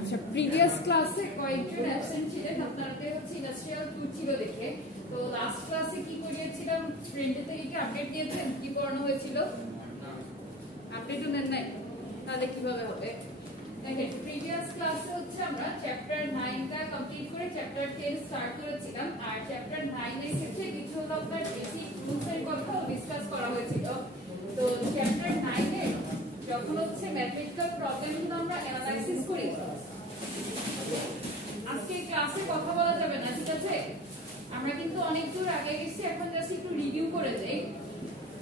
আচ্ছা, প্রিভিয়াস ক্লাসে কয়েকজন অ্যাবসেন্ট ছিলেন, আপনাদের হচ্ছে ইন্ডাস্ট্রিয়াল ট্যুর ছিল দেখে। তো লাস্ট ক্লাসে কি করিয়েছিলাম, ফ্রেন্ডে থেকে কি আপডেট দিয়েছেন, কি পড়ানো হয়েছিল? আপডেটও নেন নাই, তাহলে কিভাবে হবে? দেখেন, প্রিভিয়াস ক্লাসে হচ্ছে আমরা চ্যাপ্টার 9টা কমপ্লিট করে চ্যাপ্টার 10 স্টার্ট করেছিলাম। আর চ্যাপ্টার 9 এর ক্ষেত্রে কিছু হলো আপনার বেসিক রুলসের কথাও ডিসকাস করা হয়েছিল। তো চ্যাপ্টার 9 এর যখন হচ্ছে ম্যাথমেটিক্যাল প্রবলেমগুলো আমরা অ্যানালাইসিস করি, আজকে ক্লাসে কথা বলা যাবে না, ঠিক আছে? আমরা কিন্তু অনেক দূর আগে গেছি, এখন জাস্ট একটু রিভিউ করে দেই।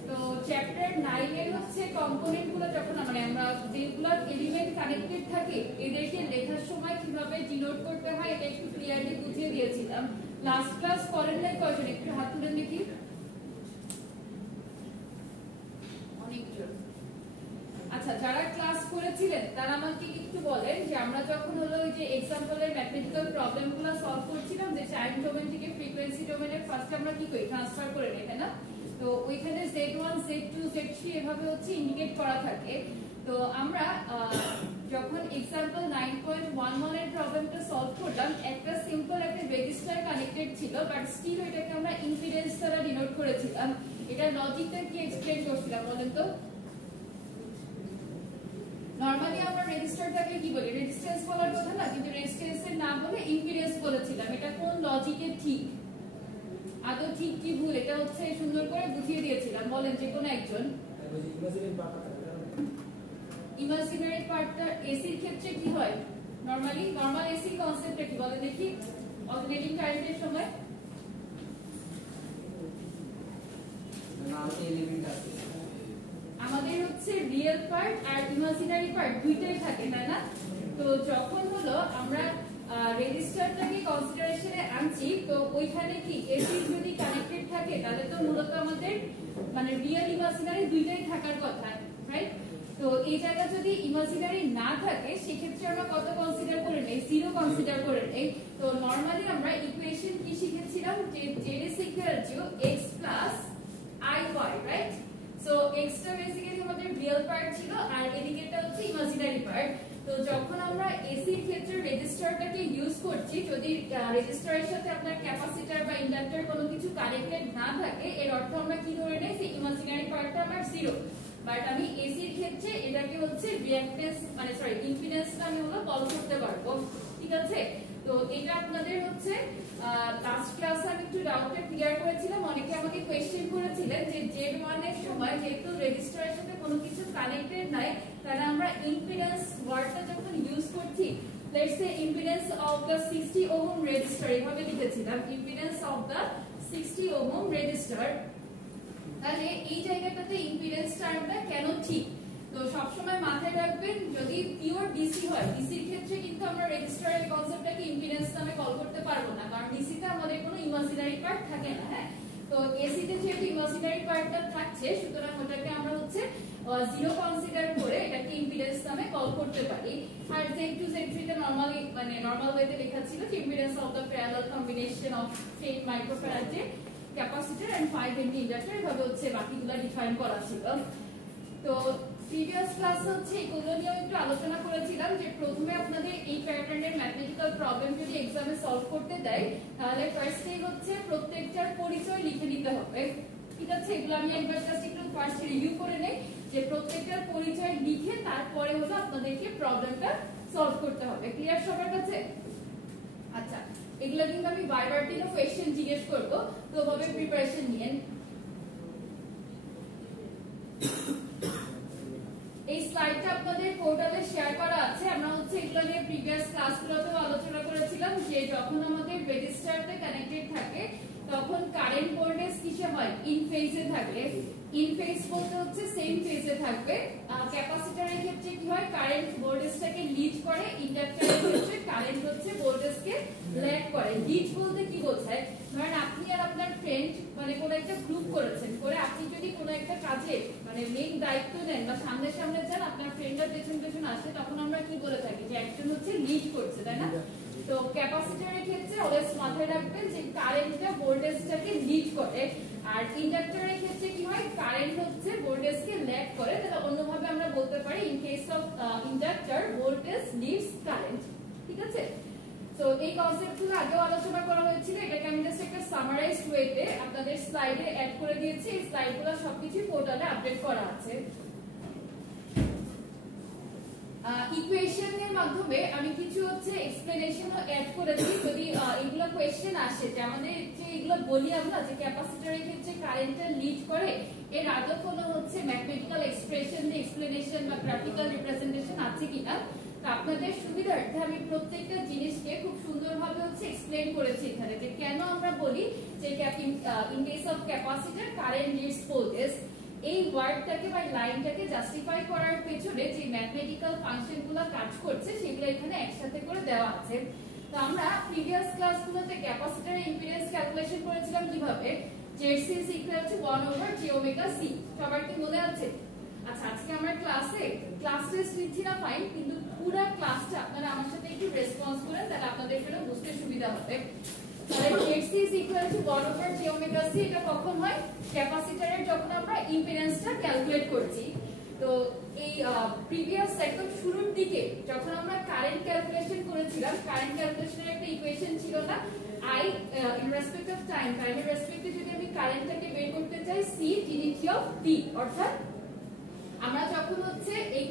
তো চ্যাপ্টার 9 এর হচ্ছে কম্পোনেন্টগুলো যখন আমরা যেগুলো এলিমেন্ট কানেক্টেড থাকে এদেরকে লেখার সময় কিভাবে ডিনোট করতে হয় এটা একটু ক্লিয়ারলি বুঝিয়ে দিয়েছিলাম। লাস্ট ক্লাস করেন নাই কয়জন? একটু হাত তুলে দেখি। অনেকজন। আচ্ছা, যারা ক্লাস করেছিলেন তারা আমাকে একটু বলেন যে আমরা যখন হলো ওই যে এক্সাম্পলের ম্যাথমেটিক্যাল প্রবলেমগুলো সলভ করছিলাম, যে টাইম ডোমেন থেকে ফ্রিকোয়েন্সি ডোমেনে ফার্স্ট আমরা কি করি, ট্রান্সফার করে নেই, তাই না? তো ওইখানে Z1 Z2 Z3 এভাবে হচ্ছে ইন্ডিকেট করা থাকে। তো আমরা যখন एग्जांपल 9.11 এর প্রবলেমটা সলভ করলাম, একটা সিম্পল একটা রেজিস্টার কানেক্টেড ছিল, বাট স্টিল এটাকে আমরা ইম্পিডেন্স দ্বারা ডিনোট করেছিলাম। এটা লজিকটা কি এক্সপ্লেইন করছিলাম বলেন তো? নরমালি আমরা রেজিস্টারটাকে কি বলি, রেজিস্ট্যান্স বলার কথা না, কিন্তু রেজিস্ট্যান্সের না বলে ইম্পিডেন্স বলেছিলাম। এটা কোন লজিকে ঠিক, আদৌ ঠিক কি ভুল, এটা হচ্ছে সুন্দর করে বুঝিয়ে দিয়েছিলাম। বলেন যে কোন একজন। ইমাজিনারি পার্টটা এসির ক্ষেত্রে কি হয়? নরমালি নরমাল এসি কনসেপ্টটা কি বলেন দেখি, অল্টারনেটিং কারেন্টের সময় আমাদের হচ্ছে রিয়েল পার্ট আর ইমাজিনারি পার্ট দুইটাই থাকে, তাই না? তো যখন হলো আমরা রেজিস্টারটাকে কনসিডারেশনে আনছি, তো ওইখানে কি এসি যদি কানেক্টেড থাকে তাহলে তো মূলত আমাদের মানে রিয়েল ইমাজিনারি দুইটাই থাকার কথা, রাইট? তো এই জায়গা যদি ইমাজিনারি না থাকে সেক্ষেত্রে আমরা কত কনসিডার করে নেই, জিরো কনসিডার করে নেই। তো নরমালি আমরা ইকুয়েশন কি শিখেছিলাম, যে z is equal to x plus iy, right? So x টা বেসিক্যালি আমাদের রিয়েল পার্ট ছিল আর এদিকেটা হচ্ছে ইমাজিনারি পার্ট। তো যখন আমরা এসি এর ক্ষেত্রে রেজিস্টারটাকে ইউজ করছি, যদি রেজিস্টারের সাথে আপনার ক্যাপাসিটর বা ইন্ডাক্টর কোনো কিছু কানেক্টেড না থাকে, এর অর্থ আমরা কি ধরে নেই যে ইমাজিনারি পার্টটা আমার জিরো। বাট আমি এসি এর ক্ষেত্রে এটাকে হচ্ছে রিঅ্যাকট্যান্স মানে সরি ইম্পিডেন্সটা আমি হলো কল করতে পারবো, ঠিক আছে? তো এটা আপনাদের হচ্ছে লাস্ট ক্লাসে আমি একটু ডাউটটা ক্লিয়ার করেছিলাম। অনেকে আমাকে কোশ্চেন করেছিলেন যে Z1 এর সময় যেহেতু রেজিস্টারের সাথে কোনো কিছু কানেক্টেড নাই, তাহলে আমরা ইম্পিডেন্স ওয়ার্ডটা যখন ইউজ করছি, let's say impedance of the 60 ohm resistor এভাবে লিখেছিলাম, impedance of the 60 ohm resistor. তাহলে এই জায়গাটাতে ইম্পিডেন্স টার্মটা কেন ঠিক, তো সব সময় মাথায় রাখবেন যদি পিওর ডিসি হয়, ডিসির ক্ষেত্রে কিন্তু আমরা রেজিস্টারের কনসেপ্টটাকে ইম্পিডেন্স নামে কল করতে পারবো না, কারণ ডিসিতে আমাদের কোনো ইমাজিনারি পার্ট থাকে না। হ্যাঁ, তো এসিতে যেহেতু ইমাজিনারি পার্টটা থাকছে, সুতরাং ওটাকে আমরা হচ্ছে জিরো কনসিডার করে এটাকে ইম্পিডেন্স নামে কল করতে পারি। আর Z2 Z3 তে নরমালি মানে নরমাল ওয়েতে লেখা ছিল যে impedance of the parallel combination of 10 microfarad capacitor and 5 henry inductor, এভাবে হচ্ছে বাকিগুলো ডিফাইন করা ছিল। তো প্রিভিয়াস ক্লাসে হচ্ছে এগুলো নিয়ে একটু আলোচনা করেছিলাম যে প্রথমে আপনাদের এই প্যাটার্নের ম্যাথমেটিক্যাল প্রবলেম যদি এক্সামে সলভ করতে দেয়, তাহলে ফার্স্টে হচ্ছে প্রত্যেকটার পরিচয় লিখে নিতে হবে, ঠিক আছে? এগুলো আমি একবার জাস্ট একটু ফার্স্ট রিভিউ করে নেই যে প্রত্যেকটার পরিচয় লিখে তারপরে হলো আপনাদেরকে প্রবলেমটা সলভ করতে হবে। ক্লিয়ার সবার কাছে? আচ্ছা, এগুলো কিন্তু আমি বারবার দিনও কোশ্চেন জিজ্ঞেস করব, তো ওভাবে প্রিপারেশন নিয়েন। এই স্লাইডটা আপনাদের পোর্টালে শেয়ার করা আছে। আমরা হচ্ছে এগুলো নিয়ে প্রিভিয়াস ক্লাসগুলোতেও আলোচনা করেছিলাম যে যখন আমাদের রেজিস্টারতে কানেক্টেড থাকে তখন কারেন্ট ভোল্টেজ কিসে হয়, ইন ফেজে থাকে। ইন ফেজ বলতে হচ্ছে সেম ফেজে থাকবে। ক্যাপাসিটরের ক্ষেত্রে কি হয়, কারেন্ট ভোল্টেজটাকে লিড করে, ইন্ডাক্টরের ক্ষেত্রে কারেন্ট হচ্ছে ভোল্টেজকে ল্যাগ করে। লিড বলতে কি বোঝায়, ধরেন আপনি আর আপনার ফ্রেন্ড মানে কোন একটা গ্রুপ করেছেন, করে আপনি যদি কোনো একটা কাজে মানে মেইন দায়িত্ব নেন বা সামনে সামনে যান, আপনার ফ্রেন্ডরা পেছন পেছন আসে, তখন আমরা কি বলে থাকি যে একজন হচ্ছে লিড করছে, তাই না? তো ক্যাপাসিটরের ক্ষেত্রে অলওয়েজ মাথায় রাখবেন যে কারেন্টটা ভোল্টেজটাকে লিড করে, আর ইন্ডাক্টরের ক্ষেত্রে কি হয়, কারেন্ট হচ্ছে ভোল্টেজকে ল্যাগ করে। তাহলে অন্যভাবে আমরা বলতে পারি in case of inductor voltage leads current, ঠিক আছে? তো এই কনসেপ্টগুলো আগেও আলোচনা করা হয়েছিল, এটাকে আমি জাস্ট একটা সামারাইজড ওয়েতে আপনাদের স্লাইডে অ্যাড করে দিয়েছি। এই স্লাইডগুলো সবকিছু পোর্টালে আপডেট করা আছে। ইকুয়েশনের মাধ্যমে আমি কিছু হচ্ছে এক্সপ্লেনেশনও অ্যাড করেছি, যদি এগুলো কোয়েশ্চেন আসে যে আমাদের যে এগুলো বলি আমরা যে ক্যাপাসিটরের ক্ষেত্রে কারেন্টটা লিড করে, এর আদৌ কোনো হচ্ছে ম্যাথমেটিক্যাল এক্সপ্রেশন দিয়ে এক্সপ্লেনেশন বা গ্রাফিক্যাল রিপ্রেজেন্টেশন আছে কিনা। তো আপনাদের সুবিধার্থে আমি প্রত্যেকটা জিনিসকে খুব সুন্দরভাবে হচ্ছে এক্সপ্লেন করেছি এখানে, যে কেন আমরা বলি যে in case of capacitor current leads voltage. এই ওয়ার্ডটাকে বা লাইনটাকে জাস্টিফাই করার পেছনে যে ম্যাথমেটিক্যাল ফাংশনগুলো কাজ করছে সেগুলো এখানে একসাথে করে দেওয়া আছে। তো আমরা প্রিভিয়াস ক্লাসগুলোতে ক্যাপাসিটরের ইম্পিডেন্স ক্যালকুলেশন করেছিলাম কিভাবে, যে C is equal to 1 over j omega c। সবার কি মনে আছে? আচ্ছা, আজকে আমরা ক্লাস টেস্ট নিচ্ছি না, ফাইন, কিন্তু পুরো ক্লাসটা আপনারা আমার সাথে একটু রেসপন্স করেন, তাহলে আপনাদের জন্য বুঝতে সুবিধা হবে। তাহলে ZC is equal to 1 over j omega c, এটা কখন হয়? ক্যাপাসিটরের যখন আমরা ইম্পিডেন্সটা ক্যালকুলেট করছি। তো এই প্রিভিয়াস একদম শুরুর দিকে যখন আমরা কারেন্ট ক্যালকুলেশন করেছিলাম, কারেন্ট ক্যালকুলেশনের একটা ইকুয়েশন ছিল না, I in respect of time, টাইমের রেসপেক্টে যদি আমি কারেন্টটাকে বের করতে চাই C dt of v, অর্থাৎ আমরা যখন হচ্ছে এই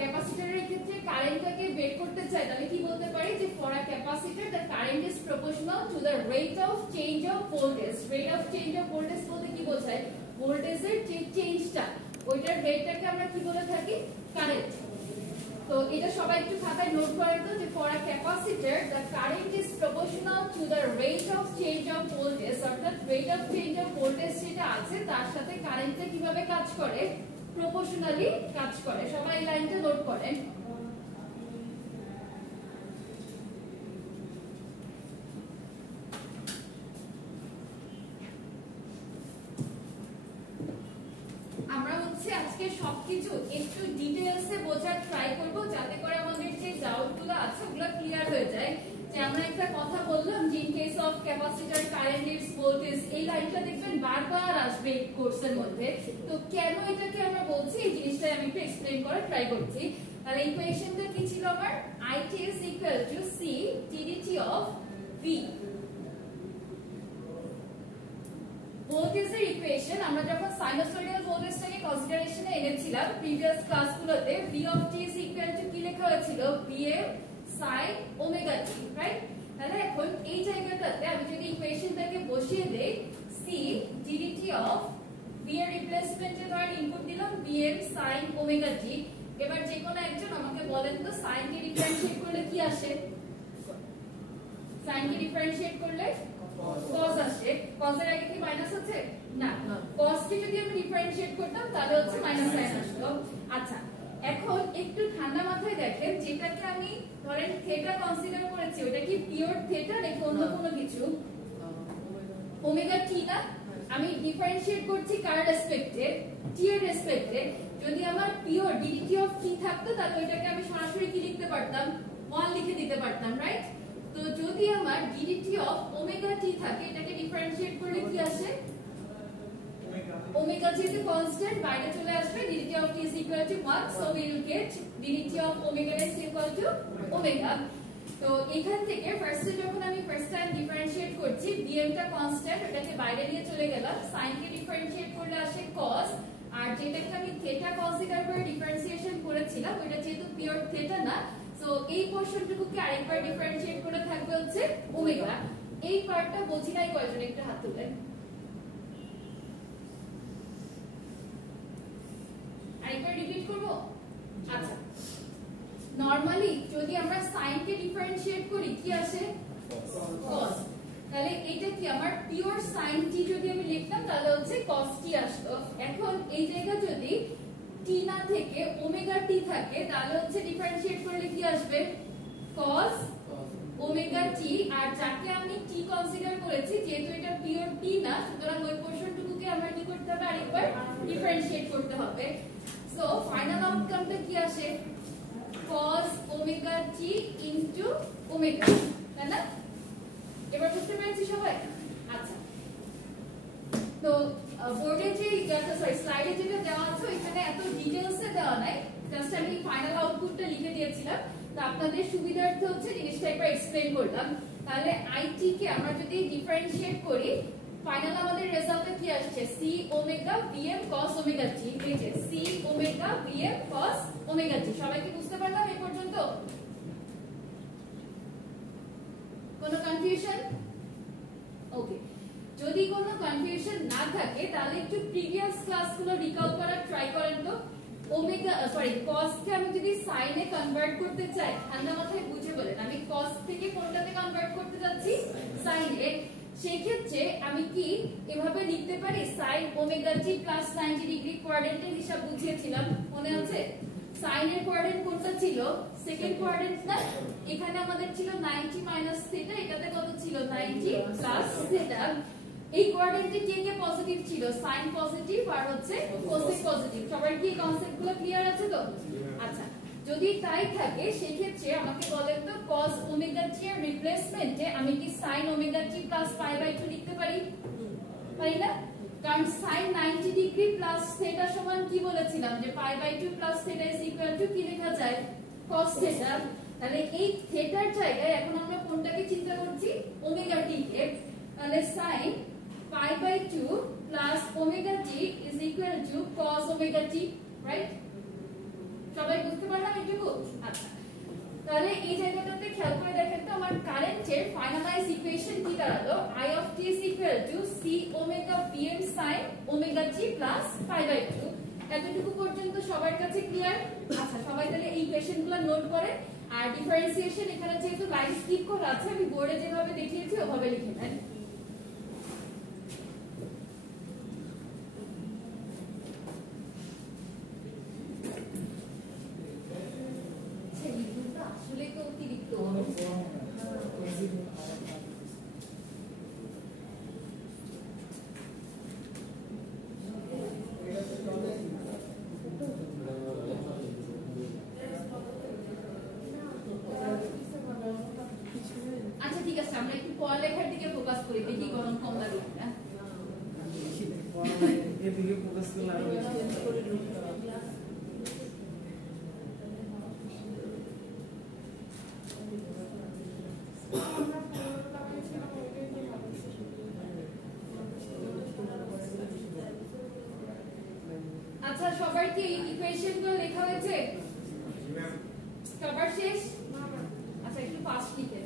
ক্যাপাসিটরের ক্ষেত্রে কারেন্টটাকে বের করতে চাই, তাহলে কি বলতে পারি যে for a capacitor the current is proportional to the rate of change of voltage. Rate of change of voltage বলতে কি বোঝায়? ভোল্টেজের যে চেঞ্জটা, ওইটার রেটটাকে আমরা কি বলে থাকি? কারেন্ট। তো এটা সবাই একটু খাতায় নোট করে তো, যে for a capacitor the current is proportional to the rate of change of voltage, অর্থাৎ rate of change of voltage যেটা আছে তার সাথে কারেন্টটা কিভাবে কাজ করে? প্রপোর্শনালি কাজ করে। সবাই এই লাইনটা নোট করেন। আমরা হচ্ছে আজকে সবকিছু একটু ডিটেইলসে বোঝার ট্রাই করব, যাতে করে আমাদের যে ডাউটগুলো আছে ওগুলো ক্লিয়ার হয়ে যায়। যে আমরা একটা কথা বললাম যে in case of capacitor current leads voltage, এই লাইনটা দেখবেন বারবার আসবে কোর্সের মধ্যে। তো কেন এটাকে আমরা বলছি এই জিনিসটা আমি একটু এক্সপ্লেইন করার ট্রাই করছি। তাহলে ইকুয়েশনটা কি ছিল আমার? IT is equal to C ddt of V। ভোল্টেজের ইকুয়েশন আমরা যখন সাইনোসয়েডাল ভোল্টেজটাকে কনসিডারেশনে এনেছিলাম প্রিভিয়াস ক্লাসগুলোতে, V of t is equal to কি লেখা হয়েছিল? Vm sin omega t, right? তাহলে এখন এই জায়গাটাতে আমি যদি ইকুয়েশনটাকে বসিয়ে দেই, C ddt of V এর রিপ্লেসমেন্টে ধরেন ইনপুট দিলাম Vm sin omega t। এবার যে কোনো একজন আমাকে বলেন তো sin কে ডিফারেন্সিয়েট করলে কি আসে? sin কে ডিফারেন্সিয়েট করলে cos আসে। cos এর আগে কি মাইনাস আছে? না। cos কে যদি আমি ডিফারেন্সিয়েট করতাম তাহলে হচ্ছে মাইনাস সাইন আসতো। আচ্ছা, এখন একটু ঠান্ডা মাথায় দেখেন, যেটাকে আমি ধরেন থিটা কনসিডার করেছি, ওটা কি পিওর থিটা নাকি অন্য কোনো কিছু? ওমেগা টি না? আমি ডিফারেন্সিয়েট করছি কার রেসপেক্টে? টি এর রেসপেক্টে। যদি আমার পিওর ডিডিটি অফ টি থাকতো তাহলে ওইটাকে আমি সরাসরি কি লিখতে পারতাম? 1 লিখে দিতে পারতাম, রাইট? তো যদি আমার ডিডিটি অফ ওমেগা টি থাকে, এটাকে ডিফারেন্সিয়েট করলে কি আসে? ওমেগা যেহেতু কনস্ট্যান্ট বাইরে চলে আসবে, DDT of T is equal two 1, so we will get DDT of omega is equal two omega. তো এখান থেকে ফার্স্টে যখন আমি ফার্স্ট টাইম ডিফারেন্সিয়েট করছি, bm টা কনস্ট্যান্ট, এটাকে বাইরে নিয়ে চলে গেলাম, sin কে ডিফারেন্সিয়েট করলে আসে cos, আর যেটাকে আমি থিটা কনসিডার করে ডিফারেন্সিয়েশন করেছিলাম ওটা যেহেতু পিওর থিটা না, সো এই পোরশনটুকুকে আরেকবার ডিফারেন্সিয়েট করে থাকবে হচ্ছে ওমেগা। এই পার্টটা বুঝি নাই কয়জন? একটা হাত তুলেন। আরেকবার রিপিট করব। আচ্ছা, নরমালি যদি আমরা sin কে ডিফারেন্সিয়েট করি কি আসে? cos। তাহলে এটা কি আমার পিওর sin t যদি আমি লিখতাম তাহলে হচ্ছে cos t আসতো। এখন এই জায়গা যদি t না থেকে ওমেগা t থাকে তাহলে হচ্ছে ডিফারেন্সিয়েট করলে কি আসবে? cos omega t। আর যাকে আমি t কনসিডার করেছি, যেহেতু এটা পিওর t না, সুতরাং ওই পোরশনটুকুকে আমরা কি করতে হবে? আরেকবার ডিফারেন্সিয়েট করতে হবে। সো ফাইনাল আউটকামটা কি আসে? cos omega t into omega, তাই না? এবার বুঝতে পেরেছি সবাই? আচ্ছা, তো বোর্ডে যে স্লাইডে যেটা দেওয়া আছে এখানে এত ডিটেইলসে দেওয়া নাই, জাস্ট আমি ফাইনাল আউটপুটটা লিখে দিয়েছিলাম তো আপনাদের সুবিধার্থে হচ্ছে জিনিসটা একবার এক্সপ্লেইন করলাম। তাহলে আইটি কে আমরা যদি ডিফারেন্সিয়েট করি, ফাইনাল আমাদের রেজাল্টে কি আসছে, c omega vm cos omega t, এই যে c omega vm cos omega t। সবাই কি বুঝতে পারলাম এই পর্যন্ত? কোনো কনফিউশন? ওকে, যদি কোনো কনফিউশন না থাকে তাহলে একটু প্রিভিয়াস ক্লাসগুলো রিকল করার ট্রাই করেন তো। ওমেগা cos কে আমি যদি sin এ কনভার্ট করতে চাই, ঠান্ডা মাথায় বুঝে বলেন, আমি cos থেকে কোনটাতে কনভার্ট করতে যাচ্ছি, sin এ। সেই ক্ষেত্রে আমি কি এভাবে লিখতে পারি, sin omega t plus 90 degree কোয়াড্রেন্টের হিসাব বুঝিয়েছিলাম, মনে আছে? sin এর কোয়াড্রেন্ট কোনটা ছিল, সেকেন্ড কোয়াড্রেন্ট না? এখানে আমাদের ছিল 90 মাইনাস থিটা, এটাতে কত ছিল, 90 প্লাস থিটা। এই কোয়াড্রেন্টে কে কে পজিটিভ ছিল, sin পজিটিভ আর হচ্ছে cos পজিটিভ। সবার কি কনসেপ্টগুলো ক্লিয়ার আছে তো? আচ্ছা, যদি তাই থাকে সেই ক্ষেত্রে আমাকে বলেন তো cos ওমেগা t এর রিপ্লেসমেন্টে আমি কি sin omega t plus pi by 2 লিখতে পারি? পারি না? কারণ sin 90 ডিগ্রি প্লাস থিটা সমান কি বলেছিলাম, যে pi by 2 plus theta is equal to কি লেখা যায়, cos থিটা। তাহলে এই থিটার জায়গায় এখন আমরা কোনটাকে চিন্তা করছি, ওমেগা t কে। তাহলে sin pi by 2 plus omega t is equal to cos omega t, right? সবাই বুঝতে পারলাম এটুকু? আচ্ছা, তাহলে এই জায়গাটাতে খেয়াল করে দেখেন তো আমার কারেন্টের ফাইনালাইজ ইকুয়েশন কি দাঁড়ালো, I of t is equal to c omega vm sin omega t plus pi by 2। এতটুকু পর্যন্ত সবার কাছে ক্লিয়ার? আচ্ছা, সবাই তাহলে এই ইকুয়েশনগুলো নোট করে, আর ডিফারেন্সিয়েশন এখানে যেহেতু লাইন স্কিপ করা আছে আমি বোর্ডে যেভাবে দেখিয়েছি ওভাবে লিখে নেন। আচ্ছা ঠিক আছে, আমরা একটু পড়ালেখার দিকে ফোকাস করি, দেখি গরম কম লাগে কিনা। এদিকে ফোকাস করলে আরো বেশি। আচ্ছা, সবার কি ইকুয়েশন গুলো লেখা হয়েছে? সবার শেষ? আচ্ছা, একটু ফাস্ট লিখে।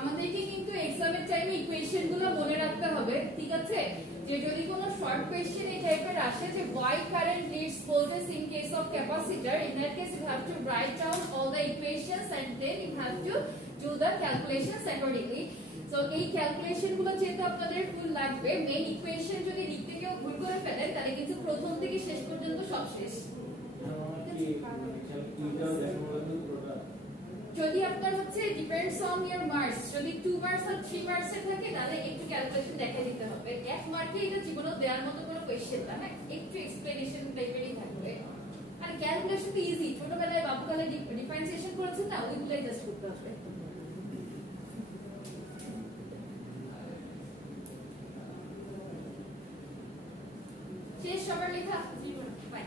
আমাদেরকে কিন্তু এক্সামের টাইমে ইকুয়েশন গুলো মনে রাখতে হবে, ঠিক আছে? যে যদি কোনো শর্ট কোশ্চেন এই টাইপের আসে যে why current leads voltage in case of capacitor, in that case you have to write down all the equations and then you have to do the calculations accordingly. So এই calculation গুলো যেহেতু আপনাদের ফুল লাগবে, main equation যদি লিখতে গিয়ে ভুল করে ফেলেন তাহলে কিন্তু প্রথম থেকে শেষ পর্যন্ত সব শেষ। যদি আপনার হচ্ছে ডিপেন্ডস অন ইওর মার্কস, যদি 2 মার্কস আর 3 মার্কস এ থাকে তাহলে একটু ক্যালকুলেশন দেখে দিতে হবে। 1 মার্কে এটা জীবনে দেওয়ার মতো কোনো কোশ্চেন না, একটু এক্সপ্লেনেশন টাইপেরই থাকবে। আর ক্যালকুলেশন তো ইজি, ছোটবেলায় বাবুকালে ডিফারেন্সিয়েশন করেছেন না, ওইগুলাই জাস্ট করতে হবে। শেষ সবার লেখা? ফাইন।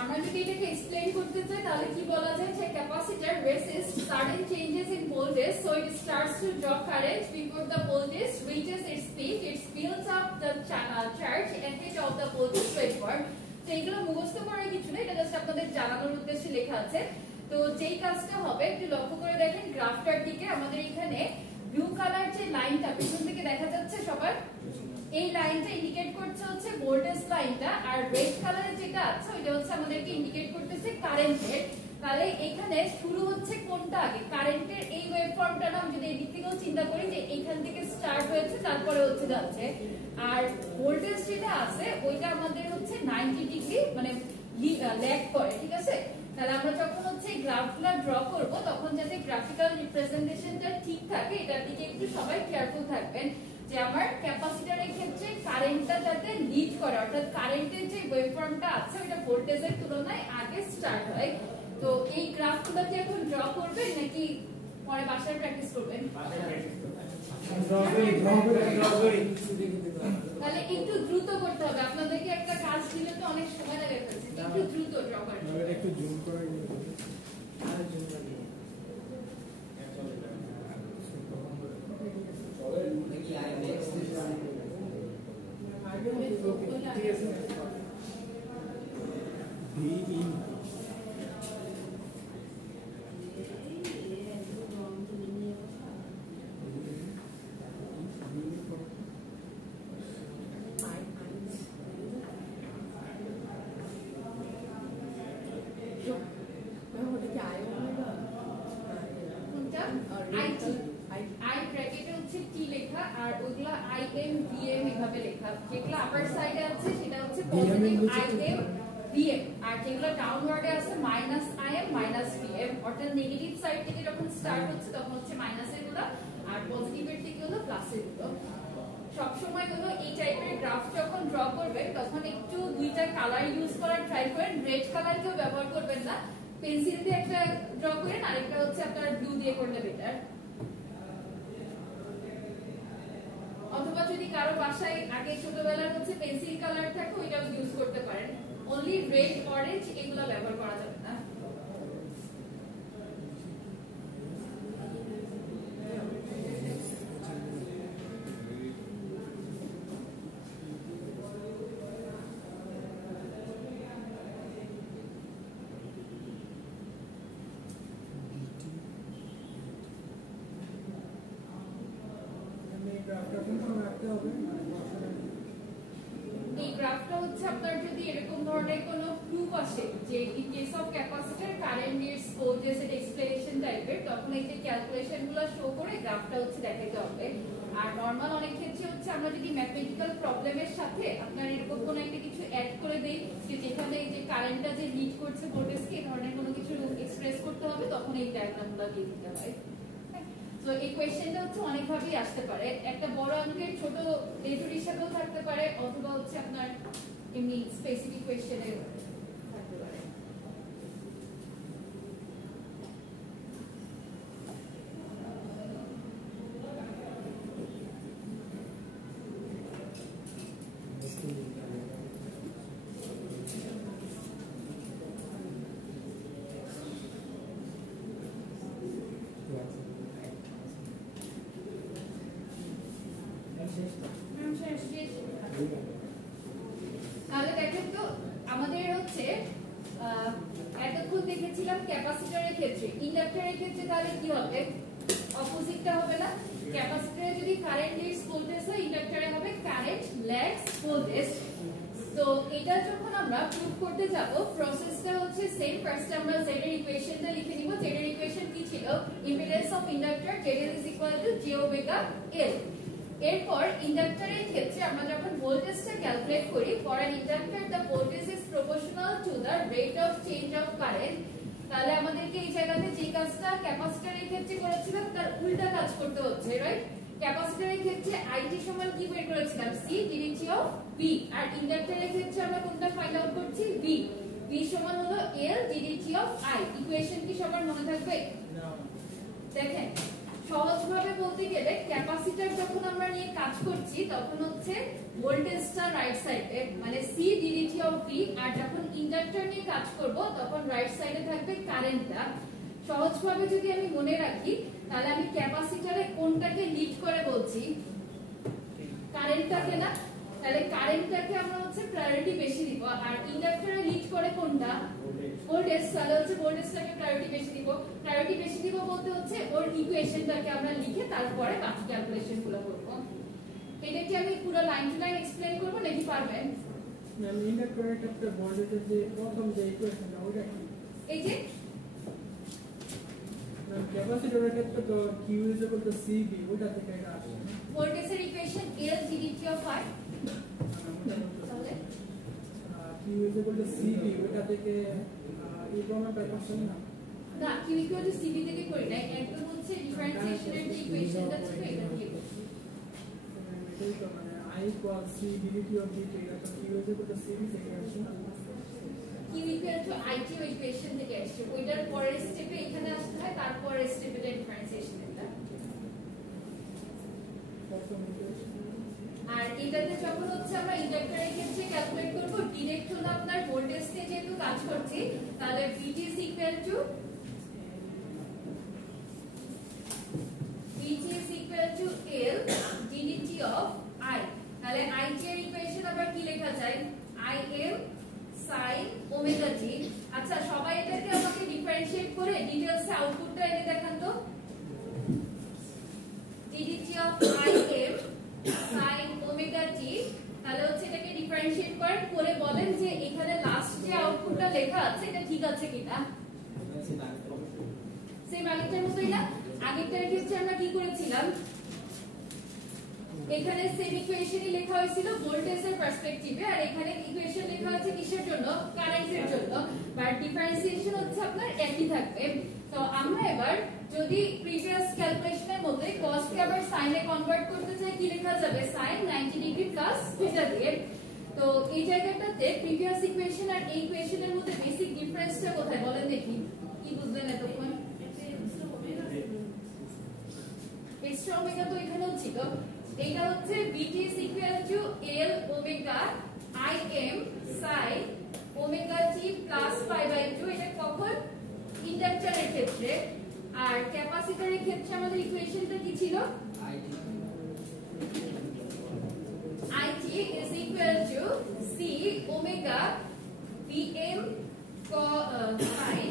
আমরা যদি এটাকে এক্সপ্লেইন করতে চাই তাহলে কি বলা যায়, যে capacitor resists sudden changes in voltage, so it starts to draw current before the voltage reaches its peak. It builds up the charge ahead of the voltage waveform. তো এগুলো মুখস্থ করার কিছু না, এটা জাস্ট আপনাদের জানানোর উদ্দেশ্যে লেখা আছে। তো যেই কাজটা হবে একটু লক্ষ্য করে দেখেন গ্রাফটার দিকে, আমাদের এখানে ব্লু কালার যে লাইনটা পিছন থেকে দেখা যাচ্ছে সবার, এই লাইনটা ইন্ডিকেট করছে হচ্ছে ভোল্টেজ লাইনটা, আর রেড কালারে যেটা আছে ওইটা হচ্ছে আমাদেরকে ইন্ডিকেট করতেছে কারেন্টের। তাহলে এখানে শুরু হচ্ছে কোনটা আগে, কারেন্টের এই ওয়েভফর্মটা না, যদি এই দিক থেকেও চিন্তা করি যে এইখান থেকে স্টার্ট হয়েছে তারপরে হচ্ছে যাচ্ছে, আর ভোল্টেজ যেটা আছে ওইটা আমাদের হচ্ছে 90 ডিগ্রি মানে ল্যাগ করে, ঠিক আছে? তাহলে আমরা যখন হচ্ছে গ্রাফগুলো ড্র করব তখন যাতে গ্রাফিক্যাল রিপ্রেজেন্টেশনটা ঠিক থাকে এটার দিকে একটু সবাই কেয়ারফুল থাকবেন, যে আমার ক্যাপাসিটরের ক্ষেত্রে কারেন্টটা যাতে লিড করে, অর্থাৎ কারেন্টের যে ওয়েভফর্মটা আছে ওটা ভোল্টেজের তুলনায় আগে স্টার্ট হয়। তো এই গ্রাফগুলো কি এখন ড্র করবে নাকি পরে বাসায় প্র্যাকটিস করবেন। তাহলে একটু দ্রুত করতে হবে, আপনাদেরকে একটা কাজ দিলে তো অনেক সময় লাগে ফেলছে, একটু দ্রুত ড্র করেন। একটু জুম করে নিয়ে আর জুম লাগে দেখি আই নেক্সট ঠিক আছে বি ইন যেগুলো আপার সাইডে আছে সেটা হচ্ছে পজিটিভ আইএম ভিএম, আর যেগুলো ডাউনওয়ার্ডে আছে মাইনাস আইএম মাইনাস ভিএম, অর্থাৎ নেগেটিভ সাইড থেকে যখন স্টার্ট হচ্ছে তখন হচ্ছে মাইনাসের গুলো, আর পজিটিভের থেকে হলো প্লাসের গুলো। সবসময় হলো এই টাইপের গ্রাফ যখন ড্র করবেন তখন একটু দুইটা কালার ইউজ করার ট্রাই করেন। রেড কালার কেউ ব্যবহার করবেন না, পেন্সিল দিয়ে একটা ড্র করেন, আরেকটা হচ্ছে আপনার ব্লু দিয়ে করলে বেটার। অথবা যদি কারো বাসায় আগে ছোটবেলার হচ্ছে পেন্সিল কালার থাকে ওইটাও ইউজ করতে পারেন, অনলি রেড অরেঞ্জ এগুলো ব্যবহার করা যাবে না। এই গ্রাফটা হচ্ছে আপনার যদি এরকম ধরনের কোনো প্রুফ আসে যে in case of capacitor current needs voltage explanation টাইপের, তখন এই যে ক্যালকুলেশন গুলো শো করে গ্রাফটা হচ্ছে দেখাতে হবে। আর নরমাল অনেক ক্ষেত্রে হচ্ছে আমরা যদি ম্যাথমেটিক্যাল প্রবলেমের সাথে আপনার এরকম কোনো একটা কিছু অ্যাড করে দেই যে যেখানে এই যে কারেন্টটা যে লিড করছে ভোল্টেজকে এই ধরনের কোনো কিছু এক্সপ্রেস করতে হবে, তখন এই ডায়াগ্রামগুলো দিয়ে দিতে হয়। তো এই কোয়েশ্চেনটা হচ্ছে অনেকভাবেই আসতে পারে, একটা বড় অঙ্কের ছোট লেজুর হিসাবেও থাকতে পারে, অথবা হচ্ছে আপনার এমনি স্পেসিফিক কোয়েশ্চেনে থাকতে পারে। তাহলে দেখেন তো আমাদের হচ্ছে এতক্ষণ দেখেছিলাম ক্যাপাসিটরের ক্ষেত্রে, ইন্ডাক্টরের ক্ষেত্রে তাহলে কি হবে, অপোজিটটা হবে না? ক্যাপাসিটরে যদি কারেন্ট লিডস ভোল্টেজ হয়, ইন্ডাক্টরে হবে কারেন্ট ল্যাগস ভোল্টেজ। তো এটা যখন আমরা প্রুফ করতে যাব প্রসেসটা হচ্ছে সেম। ফার্স্ট আমরা z এর ইকুয়েশনটা লিখে নিব। z এর ইকুয়েশন কি ছিল? Impedance of inductor ZL = j omega L। এরপর ইন্ডাক্টরের ক্ষেত্রে আমরা যখন ভোল্টেজটা ক্যালকুলেট করি, for an inductor the voltage is proportional to the rate of change of current. তাহলে আমাদেরকে এই জায়গাতে যে কাজটা ক্যাপাসিটরের ক্ষেত্রে করেছিলাম তার উল্টা কাজ করতে হচ্ছে, রাইট? ক্যাপাসিটরের ক্ষেত্রে IT সমান কি বের করেছিলাম? C dt of V, আর ইন্ডাক্টরের ক্ষেত্রে আমরা কোনটা ফাইন্ড আউট করছি? V। V সমান হলো L dt of I। Equation কি সবার মনে থাকবে? দেখেন সহজভাবে বলতে গেলে ক্যাপাসিটর যখন আমরা নিয়ে কাজ করছি তখন হচ্ছে ভোল্টেজটা রাইট সাইডে, মানে C dt of V, আর যখন ইন্ডাক্টর নিয়ে কাজ করব তখন রাইট সাইডে থাকবে কারেন্টটা। সহজভাবে যদি আমি মনে রাখি তাহলে আমি ক্যাপাসিটরে কোনটাকে লিড করে বলছি? কারেন্টটাকে না? তাহলে কারেন্টটাকে আমরা হচ্ছে প্রায়োরিটি বেশি দিব, আর ইন্ডাক্টরে লিড করে কোনটা? ভোল্টেজ। তাহলে হচ্ছে ভোল্টেজটাকে প্রায়োরিটি বেশি দিব। প্রায়োরিটি বেশি দিব বলতে হচ্ছে ওর ইকুয়েশনটাকে আমরা লিখে তারপরে বাকি ক্যালকুলেশনগুলো করব। এটা কি আমি পুরো লাইন টু লাইন এক্সপ্লেইন করব নাকি পারবেন? ম্যাম ইন্ডাক্টরের ক্ষেত্রে ভোল্টেজের যে প্রথম যে ইকুয়েশনটা ওটা কি? এই যে ম্যাম ক্যাপাসিটরের ক্ষেত্রে তো Q = CB, ওটা থেকে এটা আসে। ভোল্টেজের equation L dt of I। তাহলে Q = CB, ওটা থেকে এই প্রমাণটা করছেন না? না, Q = CB থেকে করি না, একদম হচ্ছে ডিফারেন্সিয়েশনের যে ইকুয়েশনটা ছিল এটা দিয়ে করছি। এটাই তো মানে I = C dt of V, এটা তো Q = CB থেকে আসে না? Q = IT ইকুয়েশন থেকে আসছে, ওইটার পরের স্টেপে এখানে আসতে হয়, তারপরের স্টেপে ডিফারেন্সিয়েশন এটাতে যখন হচ্ছে আমরা ইন্ডাক্টরের ক্ষেত্রে ক্যালকুলেট করব, ডাইরেক্ট হলো আপনার ভোল্টেজ নিয়ে যেহেতু কাজ করছি, তাহলে VT is equal to L ddt of I। তাহলে IT এর ইকুয়েশন আবার কি লেখা যায়? Im sin omega t। আচ্ছা সবাই এটাকে আমাকে ডিফারেন্সিয়েট করে ডিটেইলসে আউটপুটটা এনে দেখান তো। ddt of Im sin omega t, তাহলে হচ্ছে এটাকে ডিফারেন্সিয়েট করেন, করে বলেন যে এখানে লাস্ট যে আউটপুটটা লেখা আছে এটা ঠিক আছে কিনা। সেম আগেরটার মতোই না? আগেরটার ক্ষেত্রে আমরা কি করেছিলাম, এখানে সেম ইকুয়েশনই লেখা হয়েছিল ভোল্টেজের পার্সপেক্টিভে, আর এখানে ইকুয়েশন লেখা আছে কিসের জন্য? কারেন্টের জন্য, বাট ডিফারেন্সিয়েশন হচ্ছে আপনার একই থাকবে। তো আমরা এবার যদি প্রিভিয়াস ক্যালকুলেশনের মধ্যে cos কে আবার sin এ কনভার্ট করতে চাই, কি লেখা যাবে? sin 90 ডিগ্রি প্লাস থিটা দিয়ে। তো এই জায়গাটাতে প্রিভিয়াস ইকুয়েশন আর এই ইকুয়েশনের মধ্যে বেসিক ডিফারেন্সটা কোথায় বলেন দেখি, কি বুঝলেন এতক্ষণ? এক্সট্রা ওমেগা তো এখানেও ছিল, এটা হচ্ছে VT is equal to L omega Im sin omega t plus pi by 2। এটা কখন? ইন্ডাক্টরের ক্ষেত্রে। আর ক্যাপাসিটরের ক্ষেত্রে আমাদের ইকুয়েশনটা কি ছিল? IT is equal to C omega Vm sin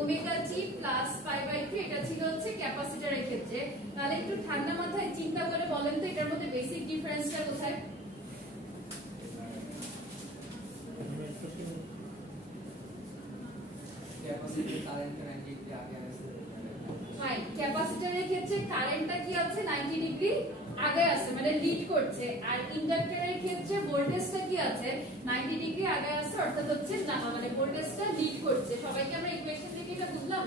omega t plus pi by 2। এটা ছিল হচ্ছে ক্যাপাসিটরের ক্ষেত্রে। তাহলে একটু ঠান্ডা মাথায় চিন্তা করে বলেন তো এটার মধ্যে বেসিক ডিফারেন্সটা কোথায়? ক্যাপাসিটর কারেন্ট 90 ডিগ্রি আগে আছে। ফাইন, ক্যাপাসিটরের ক্ষেত্রে কারেন্টটা কি আছে? 90 ডিগ্রি আগে আছে, মানে লিড করছে। আর ইন্ডাক্টরের ক্ষেত্রে ভোল্টেজটা কি আছে? 90 ডিগ্রি আগে আছে, অর্থাৎ হচ্ছে না মানে ভোল্টেজটা লিড করছে। সবাইকে আমরা ইকুয়েশন থেকে এটা বুঝলাম?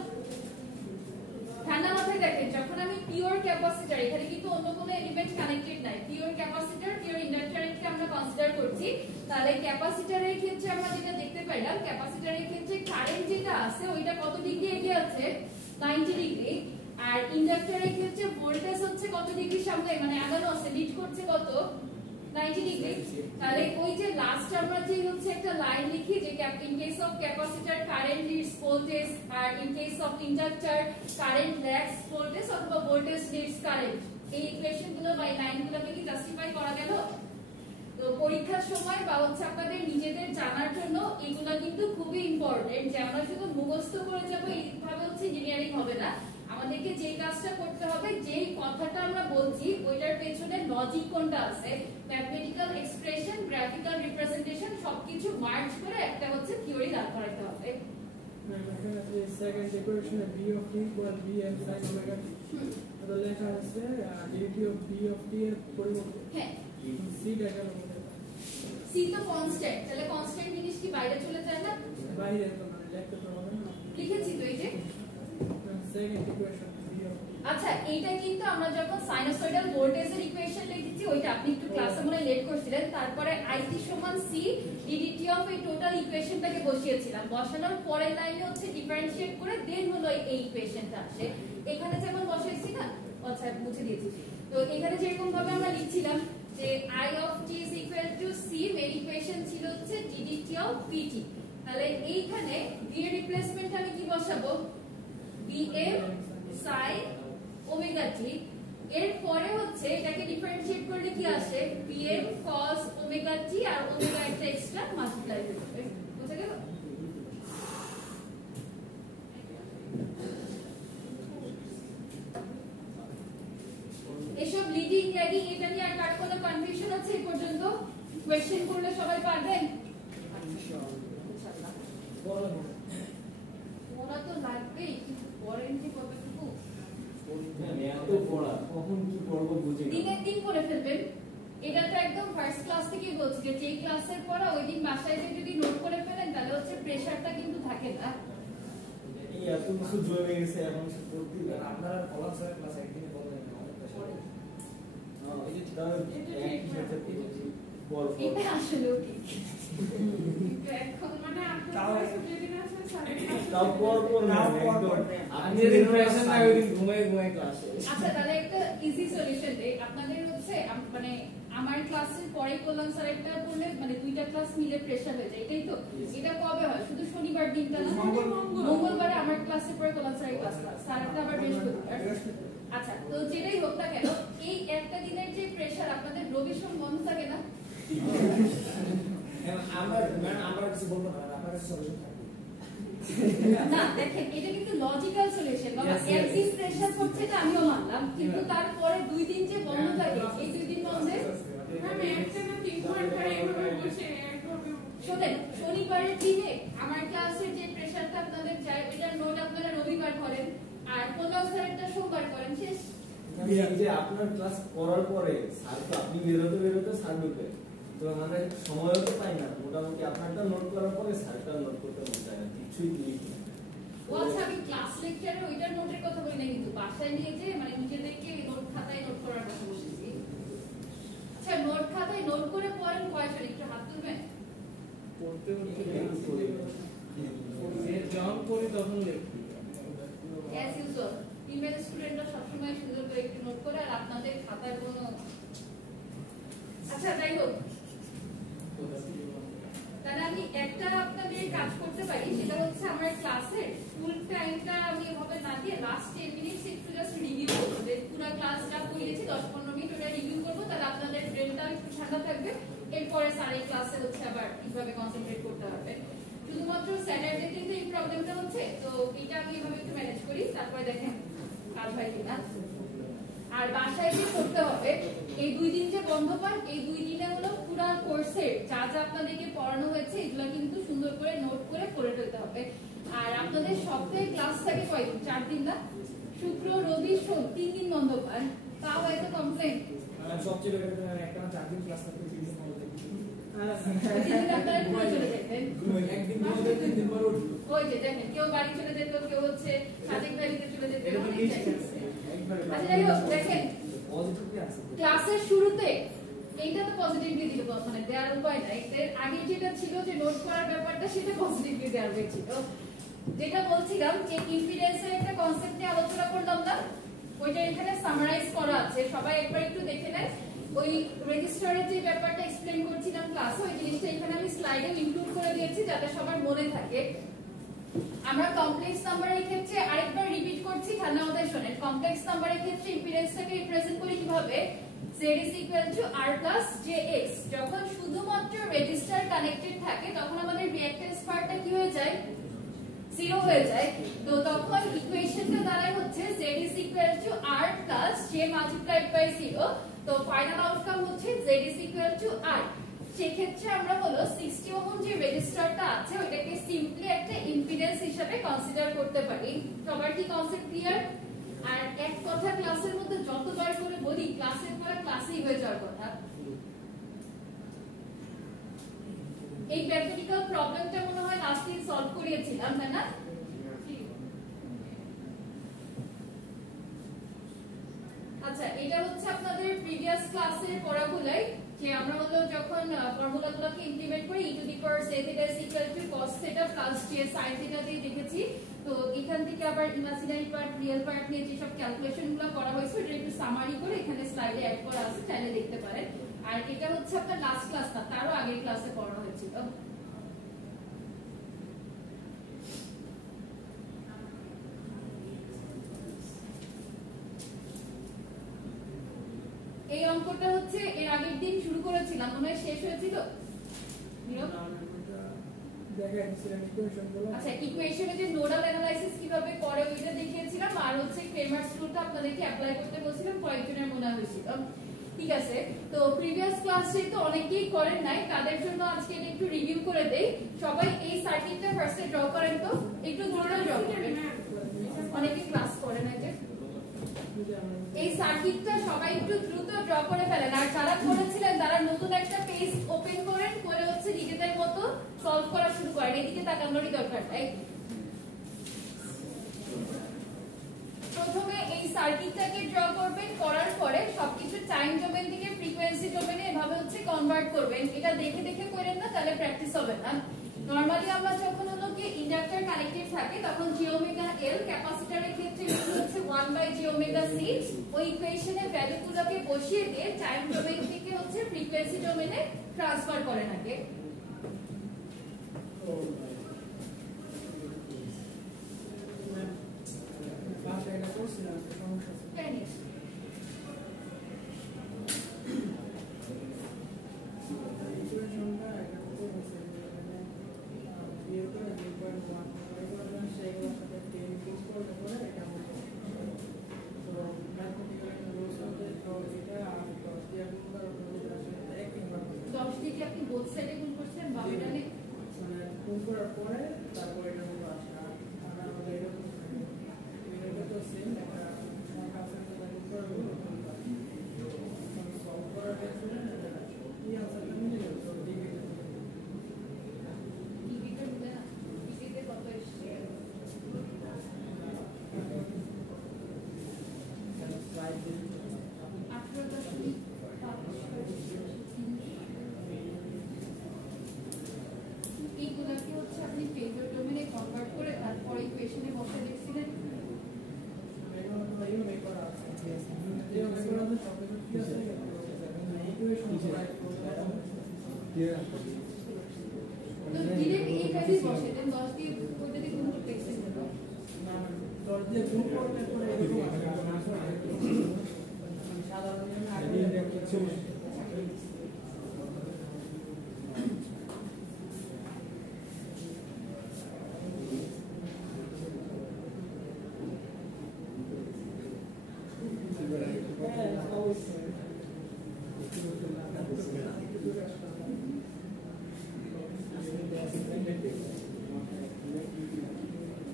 ঠান্ডা মাথায় দেখেন, যখন আমি পিওর ক্যাপাসিটর, এখানে কিন্তু অন্য কোনো এলিমেন্ট কানেক্টেড নাই, পিওর ক্যাপাসিটর পিওর ইন্ডাক্টরকে আমরা কনসিডার করছি, তাহলে ক্যাপাসিটরের ক্ষেত্রে আমরা যেটা দেখতে পাইলাম, ক্যাপাসিটরের ক্ষেত্রে কারেন্ট যেটা আছে ওইটা কত ডিগ্রি এগিয়ে আছে? 90 ডিগ্রি। আর ইন্ডাক্টরের ক্ষেত্রে ভোল্টেজ হচ্ছে কত ডিগ্রি সামনে মানে আগানো আছে, লিড করছে কত? 90 ডিগ্রি। তাহলে ওই যে লাস্ট আমরা যে হচ্ছে একটা লাইন লিখি যে in case of capacitor current leads voltage, আর in case of inductor current lags voltage অথবা ভোল্টেজ লিডস কারেন্ট, এই ইকুয়েশনগুলো বা এই লাইনগুলোকে কি জাস্টিফাই করা গেল? তো পরীক্ষার সময় বা হচ্ছে আপনাদের নিজেদের জানার জন্য এগুলো কিন্তু খুবই ইম্পর্টেন্ট, যে আমরা শুধু মুখস্থ করে যাব এইভাবে হচ্ছে ইঞ্জিনিয়ারিং হবে না। আমাদেরকে যে কাজটা করতে হবে, যেই কথাটা আমরা বলছি ওইটার পেছনে লজিক কোনটা আছে, ম্যাথমেটিক্যাল এক্সপ্রেশন, গ্রাফিক্যাল রিপ্রেজেন্টেশন সবকিছু মার্চ করে একটা হচ্ছে থিওরি দাঁড় করাতে হবে। এখানে সেকেন্ড ইকুয়েশনে b of t equal bm sin omega t, তো লেখা আছে dt of b of t এর পরিবর্তে হ্যাঁ c দেখানো হবে। c তো কনস্ট্যান্ট, তাহলে কনস্ট্যান্ট জিনিস কি বাইরে চলে যায় না? বাইরে তো মানে লিখতে তো হবে না, লিখেছি তো এই যে second equation b of t। আচ্ছা এইটা কিন্তু আমরা যখন সাইনোসয়েডাল ভোল্টেজের ইকুয়েশন লিখেছি ওইটা আপনি একটু ক্লাসে মনে লেট করছিলেন, তারপরে IT সমান c ddt অফ এই টোটাল ইকুয়েশনটাকে বসিয়েছিলাম, বসানোর পরের লাইনে হচ্ছে ডিফারেন্সিয়েট করে দেন হলো এই ইকুয়েশনটা আসে। এখানে যেমন বসাইছি না, আচ্ছা মুছে দিয়েছি, তো এখানে যেরকম ভাবে আমরা লিখছিলাম যে I of t is equal to c, main equation ছিল হচ্ছে ddt of pt, তাহলে এইখানে v এর রিপ্লেসমেন্ট আমি কি বসাবো? bm sin omega t। এর পরে হচ্ছে এটাকে ডিফারেন্সিয়েট করলে কি আসে? pm cos ওমেগা t, আর ওমেগা একটা এক্সট্রা মাল্টিপ্লাই করবে। বুঝা গেল? এসব লিডিং ল্যাগিং এটা নিয়ে আর কার কোনো কনফিউশন আছে এই পর্যন্ত? কোশ্চেন করলে সবাই পারবেন? ইনশাআল্লাহ ওরা তো লাগবেই, কিন্তু পড়েন যে কতটুকু দিনের দিন করে ফেলবেন। এটা তো একদম ফার্স্ট ক্লাস থেকে বলছি যে যেই ক্লাসের পড়া ওই দিন বাসায় যে যদি নোট করে ফেলেন তাহলে হচ্ছে প্রেসারটা কিন্তু থাকে না। এই এত কিছু জমে গেছে এখন সে পড়তে আপনারা ফলাফল স্যার ক্লাস একদিনে বললেন না, অনেক প্রেসার। এই যে দাও এক সাথে বল এটা আসলেও ঠিক। এখন মানে আপনার যেদিন আসলে তাও পর না একদম আমি যেদিন প্রেশার না ওই দিন ঘুমাই ক্লাসে। আচ্ছা তাহলে একটা ইজি সলিউশন দেই আপনাদের হচ্ছে মানে আমার ক্লাসের পরে কল্যাণ স্যার একটা পড়লে মানে দুইটা ক্লাস মিলে প্রেশার হয়ে যায় এটাই তো। এটা কবে হয়? শুধু শনিবার দিনটা না, মঙ্গলবারে আমার ক্লাসের পরে কল্যাণ স্যারের ক্লাস স্যার একটা আবার বৃহস্পতিবার। আচ্ছা তো যেটাই হোক না কেন এই একটা দিনের যে প্রেশার আপনাদের রবি সোম বন্ধ থাকে না? আমরা কিছু বলবো না, আমার কাছে সলিউশন থাকবে। না দেখেন এটা কিন্তু লজিক্যাল সলিউশন। বাবা একদিন প্রেশার পড়ছে এটা আমিও মানলাম, কিন্তু তারপরে 2 দিন যে বন্ধ থাকে এই 2 দিন বন্ধে আমি একটা না 3 ঘন্টা এইভাবে বসে একভাবে শোনেন শনিবারের দিনে আমার ক্লাসের যে প্রেশারটা আপনাদের যায় এটার নোট আপনারা রবিবার করেন আর কল্যাণ স্যারেরটা সোমবার করেন, শেষ। এই যে আপনার ক্লাস করার পরে স্যার তো আপনি বেরোতে স্যার ঢুকে, তো আমাদের সময়ও তো পাই না। মোটামুটি আপনারটা নোট করার পরে স্যারটা নোট করতে মন চায় না, কিছুই ক্লিক না। ও আচ্ছা আমি ক্লাস লেকচারে ওইটার নোটের কথা বলি না, কিন্তু বাসায় নিয়ে যে মানে নিজেদেরকে নোট খাতায় নোট করার কথা বলছি। আচ্ছা নোট খাতায় নোট করে পড়েন কয়জন একটু হাত তুলবেন? পড়তে যখন পড়ি তখন লিখি। অ্যাজ ইউজুয়াল ফিমেল স্টুডেন্টরা সবসময় সুন্দর করে একটু নোট করে আর আপনাদের খাতায় কোনো আচ্ছা যাই হোক তাহলে আমি একটা আপনাদের কাজ করতে পারি, সেটা হচ্ছে আমার ক্লাসের ফুল টাইমটা আমি এভাবে না দিয়ে লাস্ট 10 মিনিটস একটু জাস্ট রিভিউ করব, যে পুরো ক্লাসটা পড়িয়েছি 10-15 মিনিট ওটা রিভিউ করব, তাহলে আপনাদের ব্রেনটা একটু ঠান্ডা থাকবে। এরপরে স্যার এই ক্লাসে হচ্ছে আবার কিভাবে কনসেন্ট্রেট করতে হবে। শুধুমাত্র স্যাটারডে কিন্তু এই প্রবলেমটা হচ্ছে, তো এটা আমি এভাবে একটু ম্যানেজ করি, তারপরে দেখেন কাজ হয় কিনা। আর বাসায় যে করতে হবে এই 2 দিন যে বন্ধ পান এই 2 দিনে হলো পুরো কোর্সের যা যা আপনাদেরকে পড়ানো হয়েছে এগুলো কিন্তু সুন্দর করে নোট করে পড়ে ফেলতে হবে। আর আপনাদের সপ্তাহে ক্লাস থাকে কয়দিন? 4 দিন না? শুক্র রবি সোম 3 দিন বন্ধ পান, তাও হয়তো কমপ্লেন। সবচেয়ে বেটার একটা না 4 দিন ক্লাস থাকতে 3 দিন বন্ধ থাকে। আপনারা ঘুরে চলে যেতেন, একদিন বন্ধ 3 দিন পর উঠলো। ওই যে দেখেন কেউ বাড়ি চলে যেত, কেউ হচ্ছে সাজেক বাড়িতে চলে যেত। আচ্ছা যাই হোক দেখেন পজিটিভলি আছে। ক্লাসের শুরুতে এইটা তো পজিটিভলি দিল, মানে দেওয়ার উপায় নাই। এর আগে যেটা ছিল যে নোট করার ব্যাপারটা সেটা পজিটিভলি দেওয়ার হয়েছিল। যেটা বলছিলাম যে ইম্পিডেন্সের একটা কনসেপ্ট নিয়ে আলোচনা করলাম না, ওইটা এখানে সামারাইজ করা আছে, সবাই একবার একটু দেখে নেন। ওই রেজিস্টারের যে ব্যাপারটা এক্সপ্লেইন করছিলাম ক্লাসে ওই জিনিসটা এখানে আমি স্লাইডে ইনক্লুড করে দিয়েছি যাতে সবার মনে থাকে। আমরা কমপ্লেক্স নাম্বারের ক্ষেত্রে আরেকবার রিপিট করছি, তাহলে আমাদের শোনেন। কমপ্লেক্স নাম্বারের ক্ষেত্রে ইম্পিডেন্সটাকে রিপ্রেজেন্ট করি কিভাবে? z is equal to r plus jx। যখন শুধুমাত্র রেজিস্টার কানেক্টেড থাকে তখন আমাদের রিঅ্যাকট্যান্স পার্টটা কি হয়ে যায়? 0 হয়ে যায়। তো তখন ইকুয়েশনটা দাঁড়ায় হচ্ছে z is equal to r plus j multiplied by 0। তো ফাইনাল আউটকাম হচ্ছে z is equal to r। সেক্ষেত্রে আমরা হলো 60 ওহম যে রেজিস্টারটা আছে ওইটাকে সিম্পলি একটা ইম্পিডেন্স হিসেবে কনসিডার করতে পারি। সবার কি কনসেপ্ট ক্লিয়ার? আর এক কথা ক্লাসের মধ্যে যতবার করে বলি ক্লাসের পর ক্লাসেই হয়ে যাওয়ার কথা। এই ম্যাথমেটিক্যাল প্রবলেমটা মনে হয় লাস্ট দিন সলভ করিয়েছিলাম, তাই না? আচ্ছা এটা হচ্ছে আপনাদের প্রিভিয়াস ক্লাসের পড়াগুলাই, যে আমরা হলো যখন ফর্মুলাগুলোকে ইমপ্লিমেন্ট করি e to the power z is equal to cos theta plus j sin theta দিয়ে দেখেছি। তো এখান থেকে আবার ইমাজিনারি পার্ট রিয়েল পার্ট নিয়ে যে সব ক্যালকুলেশনগুলো করা হয়েছে ওটা একটু সামারি করে এখানে স্লাইডে অ্যাড করা আছে, চাইলে দেখতে পারেন। আর এটা হচ্ছে আপনার লাস্ট ক্লাস না, তারও আগের ক্লাসে পড়ানো হয়েছিল। এই অঙ্কটা হচ্ছে এর আগের দিন শুরু করেছিলাম, মনে হয় শেষ হয়েছিল। আচ্ছা ইকুয়েশনে যে নোডাল অ্যানালাইসিস কিভাবে করে ওইটা দেখিয়েছিলাম, আর হচ্ছে ক্রেমারস রুলটা আপনাদেরকে অ্যাপ্লাই করতে বলছিলাম, কয়েকজনের মনে হয়েছিল। ঠিক আছে, তো প্রিভিয়াস ক্লাসে তো অনেকেই করেন নাই, তাদের জন্য আজকে একটু রিভিউ করে দেই। সবাই এই সার্কিটটা ফার্স্টে ড্র করেন, তো একটু দ্রুত ড্র করেন, অনেকে ক্লাস করে না। যে এই সার্কিটটা সবাই একটু দ্রুত ড্র করে ফেলেন, আর যারা করেছিলেন তারা নতুন একটা পেজ ওপেন করেন, করে হচ্ছে নিজেদের মতো সলভ করা শুরু করেন। এদিকে তাকানোরই দরকার নাই। প্রথমে এই সার্কিটটাকে ড্র করবেন, করার পরে সবকিছু টাইম ডোমেন থেকে ফ্রিকোয়েন্সি ডোমেনে এভাবে হচ্ছে কনভার্ট করবেন। এটা দেখে দেখে করেন না, তাহলে প্র্যাকটিস হবে না। নরমালি আমরা যখন হলো কি ইন্ডাক্টর কানেক্টেড থাকে তখন জি ওমেগা এল, ক্যাপাসিটরের ক্ষেত্রে এটা হচ্ছে 1/j ওমেগা সি। ওই ইকুয়েশনে ভ্যালুগুলোকে বসিয়ে দিয়ে টাইম ডোমেন থেকে হচ্ছে ফ্রিকোয়েন্সি ডোমেনে ট্রান্সফার করেন আগে। বাসা এটা করছিলাম, সমস্যা ছিল। টেনিস ইকুয়েশনটা এটা করতে হচ্ছে বিয়ে করে 2.1 এগুলো সেগুলোর সাথে 10 ইউজ করলে পরে এটা হবে। তো ম্যাথমেটিক্যাল রুলস আছে, তো এটা আর 10 দিয়ে গুণ করার পরে আসলে এক নাম্বার 10 দিয়ে আপনি বোথ সাইডে গুণ করছেন বামে ডানে, মানে গুণ করার পরে তারপর এটা হলো আসে। আর আমাদের এটা তো সেম একটা কাছে গুণ করার হলো সলভ করার ক্ষেত্রে কি আনসারটা মিলে গেল তো ডিগ্রি ডিগ্রিটা মিলে না, ডিগ্রিতে কত এসছে? স্লাইড 18.5 এইগুলাকে হচ্ছে আপনি ফেজর ডোমেনে কনভার্ট করে তারপরে ইকুয়েশনে বসে দেখছিলেন। তো ডিরেক্ট এই কাজই বসে দেন 10 দিয়ে পদ্ধতি গুণ করতে এক্সেন্ড করো।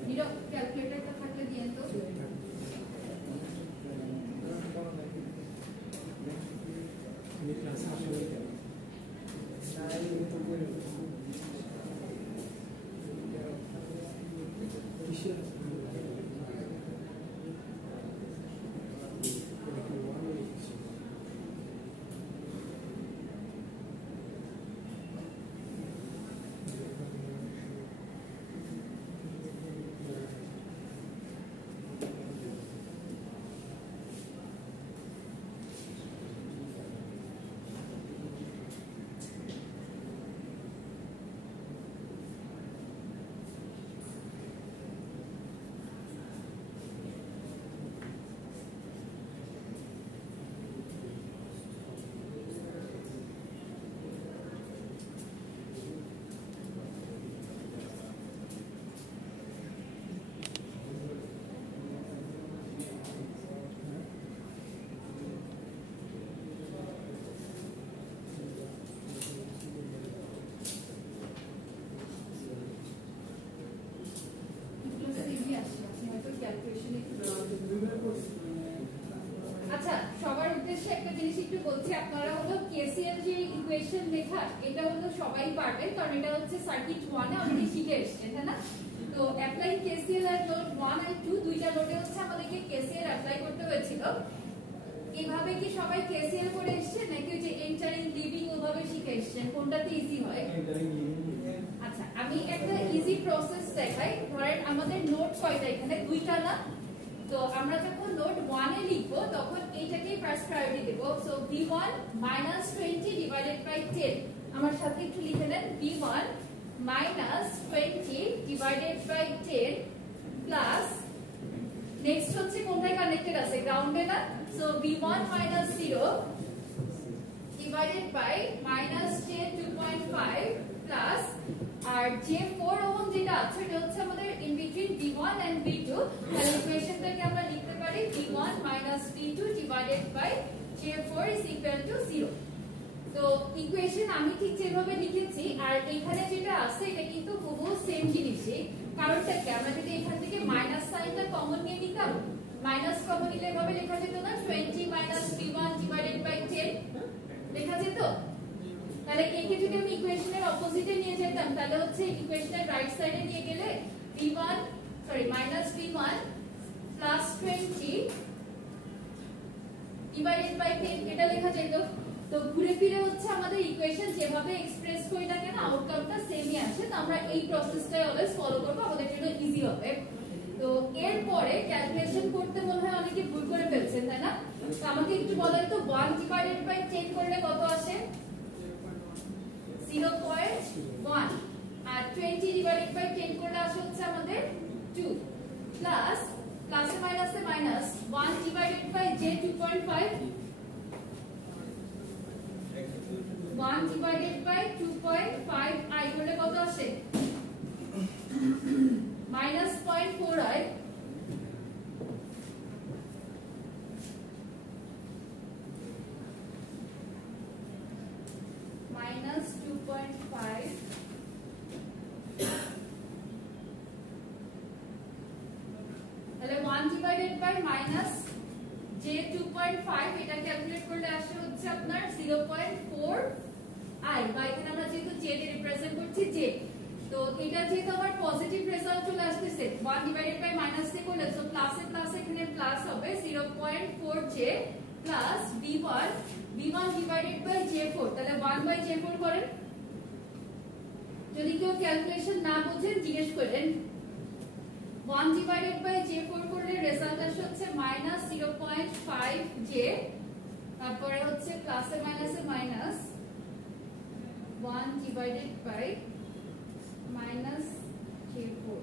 নিরব ক্যালকুলেটরটা থাকলে দিয়েন তো। আচ্ছা, সবার উদ্দেশ্যে একটা জিনিস একটু বলছি, আপনারা হলো কেসিএল যে ইকুয়েশন লেখা এটা হলো সবাই পারবেন, কারণ এটা হচ্ছে সার্কিট 1 এ অলরেডি শিখে এসেছেন, তাই না? তো অ্যাপ্লাই কেসিএল আর নোড 1 আর 2 দুইটা নোডে হচ্ছে আমাদেরকে কেসিএল অ্যাপ্লাই করতে হয়েছিল। এইভাবে কি সবাই কেসিএল করে এসেছেন নাকি ওই যে এন্টারিং লিভিং ওভাবে শিখে এসেছেন? কোনটাতে ইজি হয়? আচ্ছা, আমি একটা ইজি প্রসেস দেখাই। ধরেন আমাদের নোড কয়টা এখানে? দুইটা না? তো আমরা যখন নোড 1 এ লিখবো তখন এইটাকেই ফার্স্ট প্রায়োরিটি দেব। So v1 -20 divided by 10। আমার সাথে একটু লিখে নেন, v1 -20 divided by 10 plus next হচ্ছে কোনটায় কানেক্টেড আছে? গ্রাউন্ডে না? So v1 -0 divided by -10 2.5 plus আর যে 4 ওহম যেটা আছে এটা হচ্ছে আমাদের in between v1 and v2। তাহলে ইকুয়েশনটাকে আমরা লিখতে পারি v1 v2 divided by j4 is equal to 0। তো ইকুয়েশন আমি ঠিক যেভাবে লিখেছি আর এখানে যেটা আছে এটা কিন্তু হুবহু সেম জিনিসই। কারণটা কি, আমরা যদি এখান থেকে মাইনাস সাইনটা কমন নিয়ে নিতাম, মাইনাস কমন নিলে এভাবে লেখা যেত না 20 v1 ডিভাইডেড বাই 10 লেখা যেত? তাহলে একে যদি আমি ইকুয়েশনের অপোজিটে নিয়ে যেতাম তাহলে হচ্ছে ইকুয়েশনের রাইট সাইডে নিয়ে গেলে v1 -v1 + 20 ডিভাইডেড বাই 10 এটা লেখা যেত। তো ঘুরে ফিরে হচ্ছে আমাদের ইকুয়েশন যেভাবে এক্সপ্রেস করি না কেন আউটকামটা সেমই আসে। তো আমরা এই প্রসেসটাই অলওয়েজ ফলো করব, আমাদের জন্য ইজি হবে। তো এরপরে ক্যালকুলেশন করতে মনে হয় অনেকে ভুল করে ফেলছেন, তাই না? তো আমাকে একটু বলেন তো 1 ডিভাইডেড বাই 10 করলে কত আসে? 0.1। আর 20 ডিভাইডেড বাই 10 করলে আসে হচ্ছে আমাদের 2 প্লাস প্লাসে মাইনাসে minus 1 divided by j 2.5, 1 divided by 2.5 i করলে কত আসে? Minus 0.4 i। মাইনাস 2.5 তাহলে 1 ডিভাইডেড বাই মাইনাস j 2.5 এটা ক্যালকুলেট করলে আসে হচ্ছে আপনার 0.4 i। বা এখানে আমরা যেহেতু j কে রিপ্রেজেন্ট করছি j, তো এটা যেহেতু আমার পজিটিভ রেজাল্ট চলে আসতেছে 1 ডিভাইডেড বাই মাইনাস দিয়ে করলে, সো প্লাসে প্লাসে এখানে প্লাস হবে 0.4j plus b1 divided by j4, তাহলে 1 বাই j4 করেন। যদি কেউ ক্যালকুলেশন না বুঝেন জিজ্ঞেস করেন। 1 ডিভাইডেড বাই j4 করলে রেজাল্ট আসে হচ্ছে মাইনাস 0.5j, তারপরে হচ্ছে প্লাসে মাইনাসে minus 1 divided by minus j4।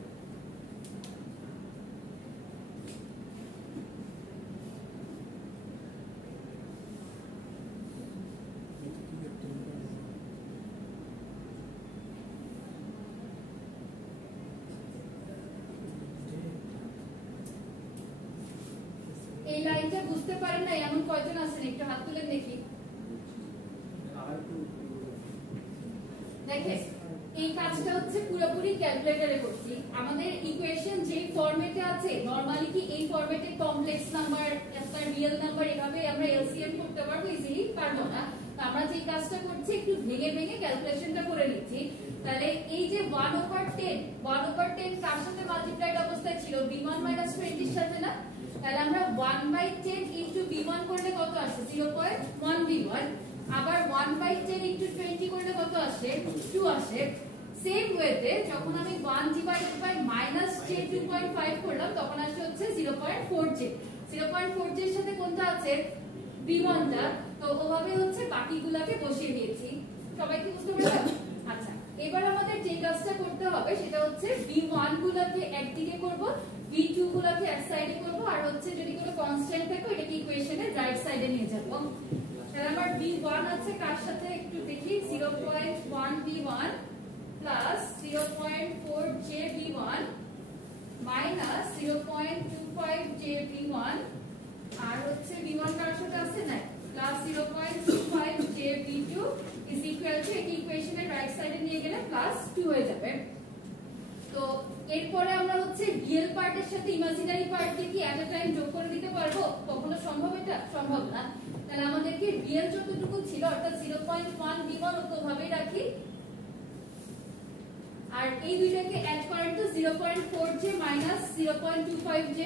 এই লাইনটা বুঝতে পারেন না এমন কয়জন আছেন? একটু হাত তুলে দেখি। দেখেন এই কাজটা হচ্ছে পুরোপুরি ক্যালকুলেটরে করছি। আমাদের ইকুয়েশন যে ফরম্যাটে আছে নরমালি কি এই ফরম্যাটে কমপ্লেক্স নাম্বার একটা রিয়েল নাম্বার এভাবে আমরা এলসিএম করতে পারবো? ইজিলি পারবো না। তো আমরা যে কাজটা করছি একটু ভেঙে ভেঙে ক্যালকুলেশনটা করে নিচ্ছি। তাহলে এই যে 1/10 কার সাথে মাল্টিপ্লাইড অবস্থায় ছিল? b1 - 20 এর সাথে না? তাহলে আমরা 1/10 ইনটু b1 করলে কত আসে? 0.1 b1। আবার 1/10 ইনটু 20 করলে কত আসে? 2 আসে। সেম ওয়েতে যখন আমি 1 ডিভাইডেড বাই মাইনাস j 2.5 করলাম তখন আসে হচ্ছে 0.4j। 0.4j এর সাথে কোনটা আছে? b1 টা। তো ওভাবে হচ্ছে বাকিগুলোকে বসিয়ে দিয়েছি। সবাই কি বুঝতে পারছো? আচ্ছা, এবার আমাদের যে কাজটা করতে হবে সেটা হচ্ছে b1 গুলোকে একদিকে করব, b2 গুলোকে এক সাইডে করব, আর হচ্ছে যদি কোনো কনস্ট্যান্ট থাকে এটাকে ইকুয়েশনের রাইট সাইডে নিয়ে যাব। তাহলে আমার b1 আছে কার সাথে একটু দেখি, 0.1 b1 plus 0.4 j b1 minus 0.25 j b1, আর হচ্ছে b1 কার সাথে আছে না plus 0.25 j b2 is equal two এই ইকুয়েশনের রাইট সাইডে নিয়ে গেলে প্লাস 2 হয়ে যাবে। তো এরপরে আমরা হচ্ছে রিয়েল পার্টের সাথে ইমাজিনারি পার্টকে কি এট আ টাইম যোগ করে দিতে পারবো? কখনো সম্ভব? এটা সম্ভব না। তাহলে আমাদেরকে রিয়েল যতটুকু ছিল অর্থাৎ 0.1 b1 ওভাবেই রাখি, আর এই দুইটাকে অ্যাড করেন তো 0.4j মাইনাস 0.25j।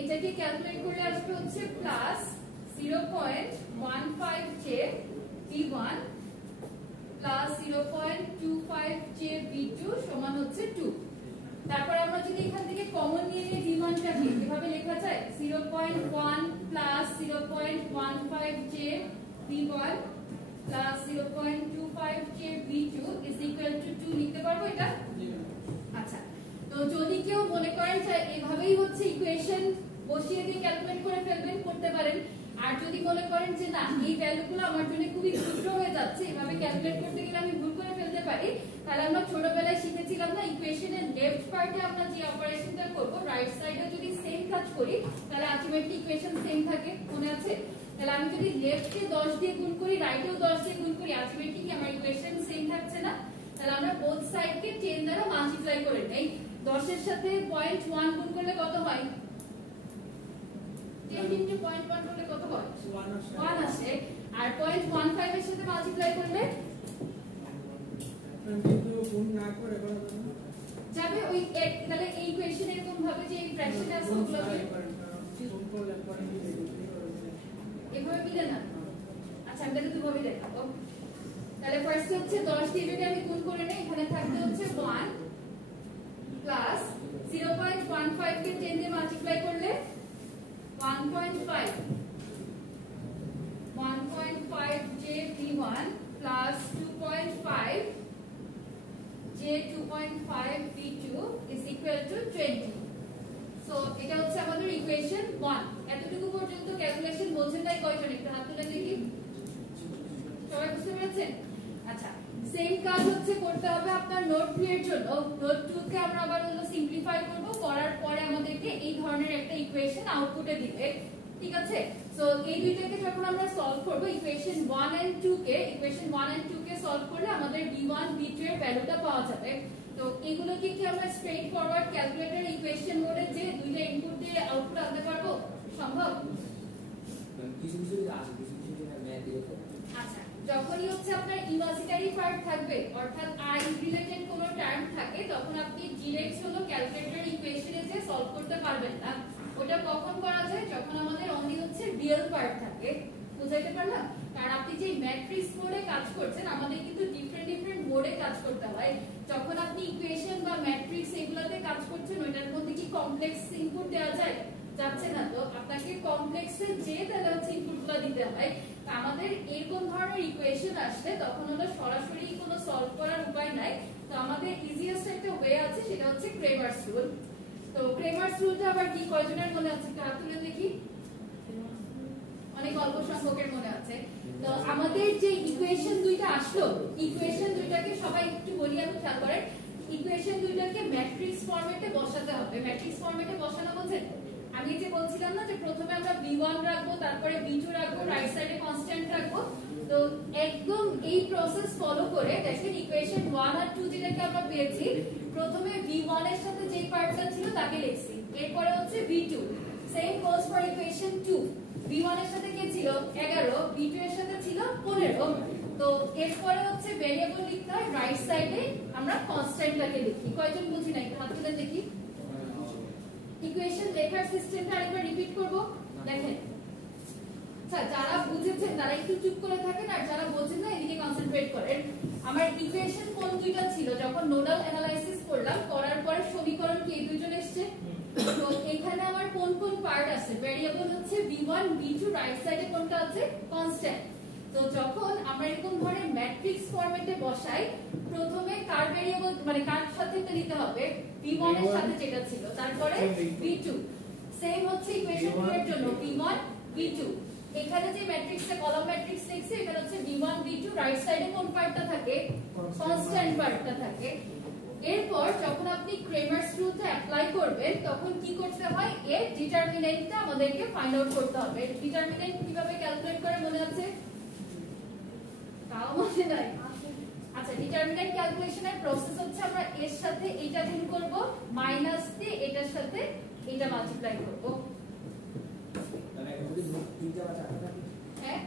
এটাকে ক্যালকুলেট করলে আসবে হচ্ছে plus 0.15j b1 plus 0.25j b2 সমান হচ্ছে 2। তারপর আমরা যদি এখান থেকে কমন নিয়ে নিই b1 টাকে এভাবে লেখা যায় 0.1 plus 0.15j b1 plus 0.25j b2 is equal two 2 লিখতে পারবো এটা? আচ্ছা, তো যদি কেউ মনে করেন যে এভাবেই হচ্ছে ইকুয়েশন বসিয়ে দিয়ে ক্যালকুলেট করে ফেলবেন, করতে পারেন। আর যদি মনে করেন যে না এই ভ্যালুগুলো আমার জন্য খুবই ক্ষুদ্র হয়ে যাচ্ছে, এভাবে ক্যালকুলেট করতে গেলে আমি ভুল করে ফেলতে পারি, তাহলে আমরা ছোটবেলায় শিখেছিলাম না ইকুয়েশনের লেফট পার্টে আমরা যে অপারেশনটা করব রাইট সাইডে যদি সেম কাজ করি তাহলে আলটিমেটলি ইকুয়েশন সেম থাকে, মনে আছে? তাহলে আমি যদি লেফটে 10 দিয়ে গুণ করি রাইটেও 10 দিয়ে গুণ করি আলটিমেটলি কি আমার ইকুয়েশন সেম থাকছে না? তাহলে আমরা বোথ সাইডকে 10 দ্বারা মাল্টিপ্লাই করে নেই। 10 এর সাথে 0.1 গুণ করলে কত হয়? 10 ইনটু 0.1 করলে কত হয়? 1 আসে। আর 0.15 এর সাথে মাল্টিপ্লাই করলে কিন্তু গুণ না করে করা যাবে না। যাবে ওই তাহলে এই কোশ্চেন এরকম ভাবে যে এই ফ্র্যাকশন আছে ওগুলোকে এভাবে মিলে না। আচ্ছা আমি তাহলে দুভাবে দেখাবো। তাহলে ফার্স্ট হচ্ছে 10 দিয়ে যদি আমি গুণ করে নেই এখানে থাকবে হচ্ছে 1 প্লাস 0.15 কে 10 দিয়ে মাল্টিপ্লাই করলে 1.5 j v1 plus 2.5 j 2.5 v2 is equal to 20। So এটা হচ্ছে আমাদের ইকুয়েশন 1। এতটুকু পর্যন্ত ক্যালকুলেশন বলছেন তাই কয়জন একটু হাত তুলে দেখি, সবাই বুঝতে পেরেছেন? আচ্ছা সেম কাজ হচ্ছে করতে হবে আপনার নোট 2 এর জন্য। নোট 2 কে আমরা আবার হলো সিম্পলিফাই করব, করার পরে আমাদেরকে এই ধরনের একটা ইকুয়েশন আউটপুটে দিবে, ঠিক আছে? সো এই দুইটাকে যখন আমরা সলভ করব ইকুয়েশন 1 এন্ড 2 কে সলভ করলে আমাদের v1 v2 এর ভ্যালুটা পাওয়া যাবে। তো এগুলোকে কি আমরা স্ট্রেট ফরওয়ার্ড ক্যালকুলেটর ইকুয়েশন মোডে যে দুইটা ইনপুট দিয়ে আউটপুট আনতে পারবো? সম্ভব? কিছু কিছু আছে, কিছু কিছু ম্যাথ দিয়ে আচ্ছা যখনই হচ্ছে আপনার ইমাজিনারি পার্ট থাকবে অর্থাৎ i রিলেটেড কোনো টার্ম থাকে তখন আপনি ডিরেক্ট হলো ক্যালকুলেটর ইকুয়েশনে যে সলভ করতে পারবেন না। ওটা কখন করা যায়? যখন আমাদের অনলি হচ্ছে রিয়েল পার্ট থাকে। বুঝাইতে পারলাম? কারণ আপনি যে ম্যাট্রিক্স মোডে কাজ করছেন আমাদের কিন্তু ডিফারেন্ট মোডে কাজ করতে হয়। যখন আপনি ইকুয়েশন বা ম্যাট্রিক্স এগুলাতে কাজ করছেন ওটার মধ্যে কি কমপ্লেক্স ইনপুট দেওয়া যায়? যাচ্ছে না, তো আপনাকে কমপ্লেক্সে যে তাহলে হচ্ছে ইনপুটগুলো দিতে হয়। আমাদের এরকম ধরনের ইকুয়েশন আসলে তখন হলো সরাসরি কোনো সলভ করার উপায় নাই। তো আমাদের ইজিয়েস্ট একটা ওয়ে আছে, সেটা হচ্ছে ক্রেমারস রুল। তো ক্রেমারস রুলটা আবার কি কয়জনের মনে আছে একটু হাত তুলে দেখি? অনেক অল্প সংখ্যকের মনে আছে। তো আমাদের যে ইকুয়েশন দুইটা আসলো, ইকুয়েশন দুইটাকে সবাই একটু বলি আমি খেয়াল করেন। ইকুয়েশন দুইটাকে ম্যাট্রিক্স ফরম্যাটে বসাতে হবে। ম্যাট্রিক্স ফরম্যাটে বসানো বোঝেন? আমি যে বলছিলাম না যে প্রথমে আমরা v1 রাখবো, তারপরে v2 রাখবো, রাইট সাইডে কনস্ট্যান্ট রাখবো। তো একদম এই প্রসেস ফলো করে দেখেন ইকুয়েশন 1 আর 2 যেটাকে আমরা পেয়েছি, প্রথমে v1 এর সাথে যে পার্টটা ছিল তাকে লিখছি, এরপরে হচ্ছে v2। Same goes for equation 2। v1 এর সাথে কি ছিল 11, v2 এর সাথে ছিল 15। তো এরপরে হচ্ছে ভেরিয়েবল লিখতে হয়, রাইট সাইডে আমরা কনস্ট্যান্টটাকে লিখি। কয়জন বুঝি না একটু হাত তুলে দেখি? ইকুয়েশন লেখার সিস্টেমটা আরেকবার রিপিট করব। দেখেন আচ্ছা যারা বুঝেছেন তারা একটু চুপ করে থাকেন, আর যারা বোঝেন না এদিকে কনসেন্ট্রেট করেন। আমার ইকুয়েশন কোন দুইটা ছিল? যখন নোডাল অ্যানালাইসিস করলাম, করার পরে সমীকরণ কি এই দুইজন এসেছে। তো এখানে আমার কোন কোন পার্ট আছে? ভেরিয়েবল হচ্ছে v1 v2, রাইট সাইডে কোনটা আছে? কনস্ট্যান্ট। তো যখন আমরা এরকম ধরনের ম্যাট্রিক্স ফরম্যাটে বসাই, প্রথমে কার ভেরিয়েবল মানে কার সাথে নিতে হবে? v1 এর সাথে যেটা ছিল, তারপরে v2। সেম হচ্ছে ইকুয়েশন 2 এর জন্য v1 v2। এখানে যে ম্যাট্রিক্সে কলাম ম্যাট্রিক্স লিখছি এখানে হচ্ছে v1 v2, রাইট সাইডে কোন পার্টটা থাকে? কনস্ট্যান্ট পার্টটা থাকে। এরপর যখন আপনি ক্রেমারস রুলটা অ্যাপ্লাই করবেন তখন কি করতে হয়? এর ডিটারমিনেন্টটা আমাদেরকে ফাইন্ড আউট করতে হবে। ডিটারমিনেন্ট কিভাবে ক্যালকুলেট করে মনে আছে? তাও মনে নাই? আচ্ছা ডিটারমিনেন্ট ক্যালকুলেশনের প্রসেস হচ্ছে আমরা এর সাথে এটা গুণ করব, মাইনাস দিয়ে এটার সাথে এটা মাল্টিপ্লাই করব। মানে যদি তিনটা বা চারটা থাকে, হ্যাঁ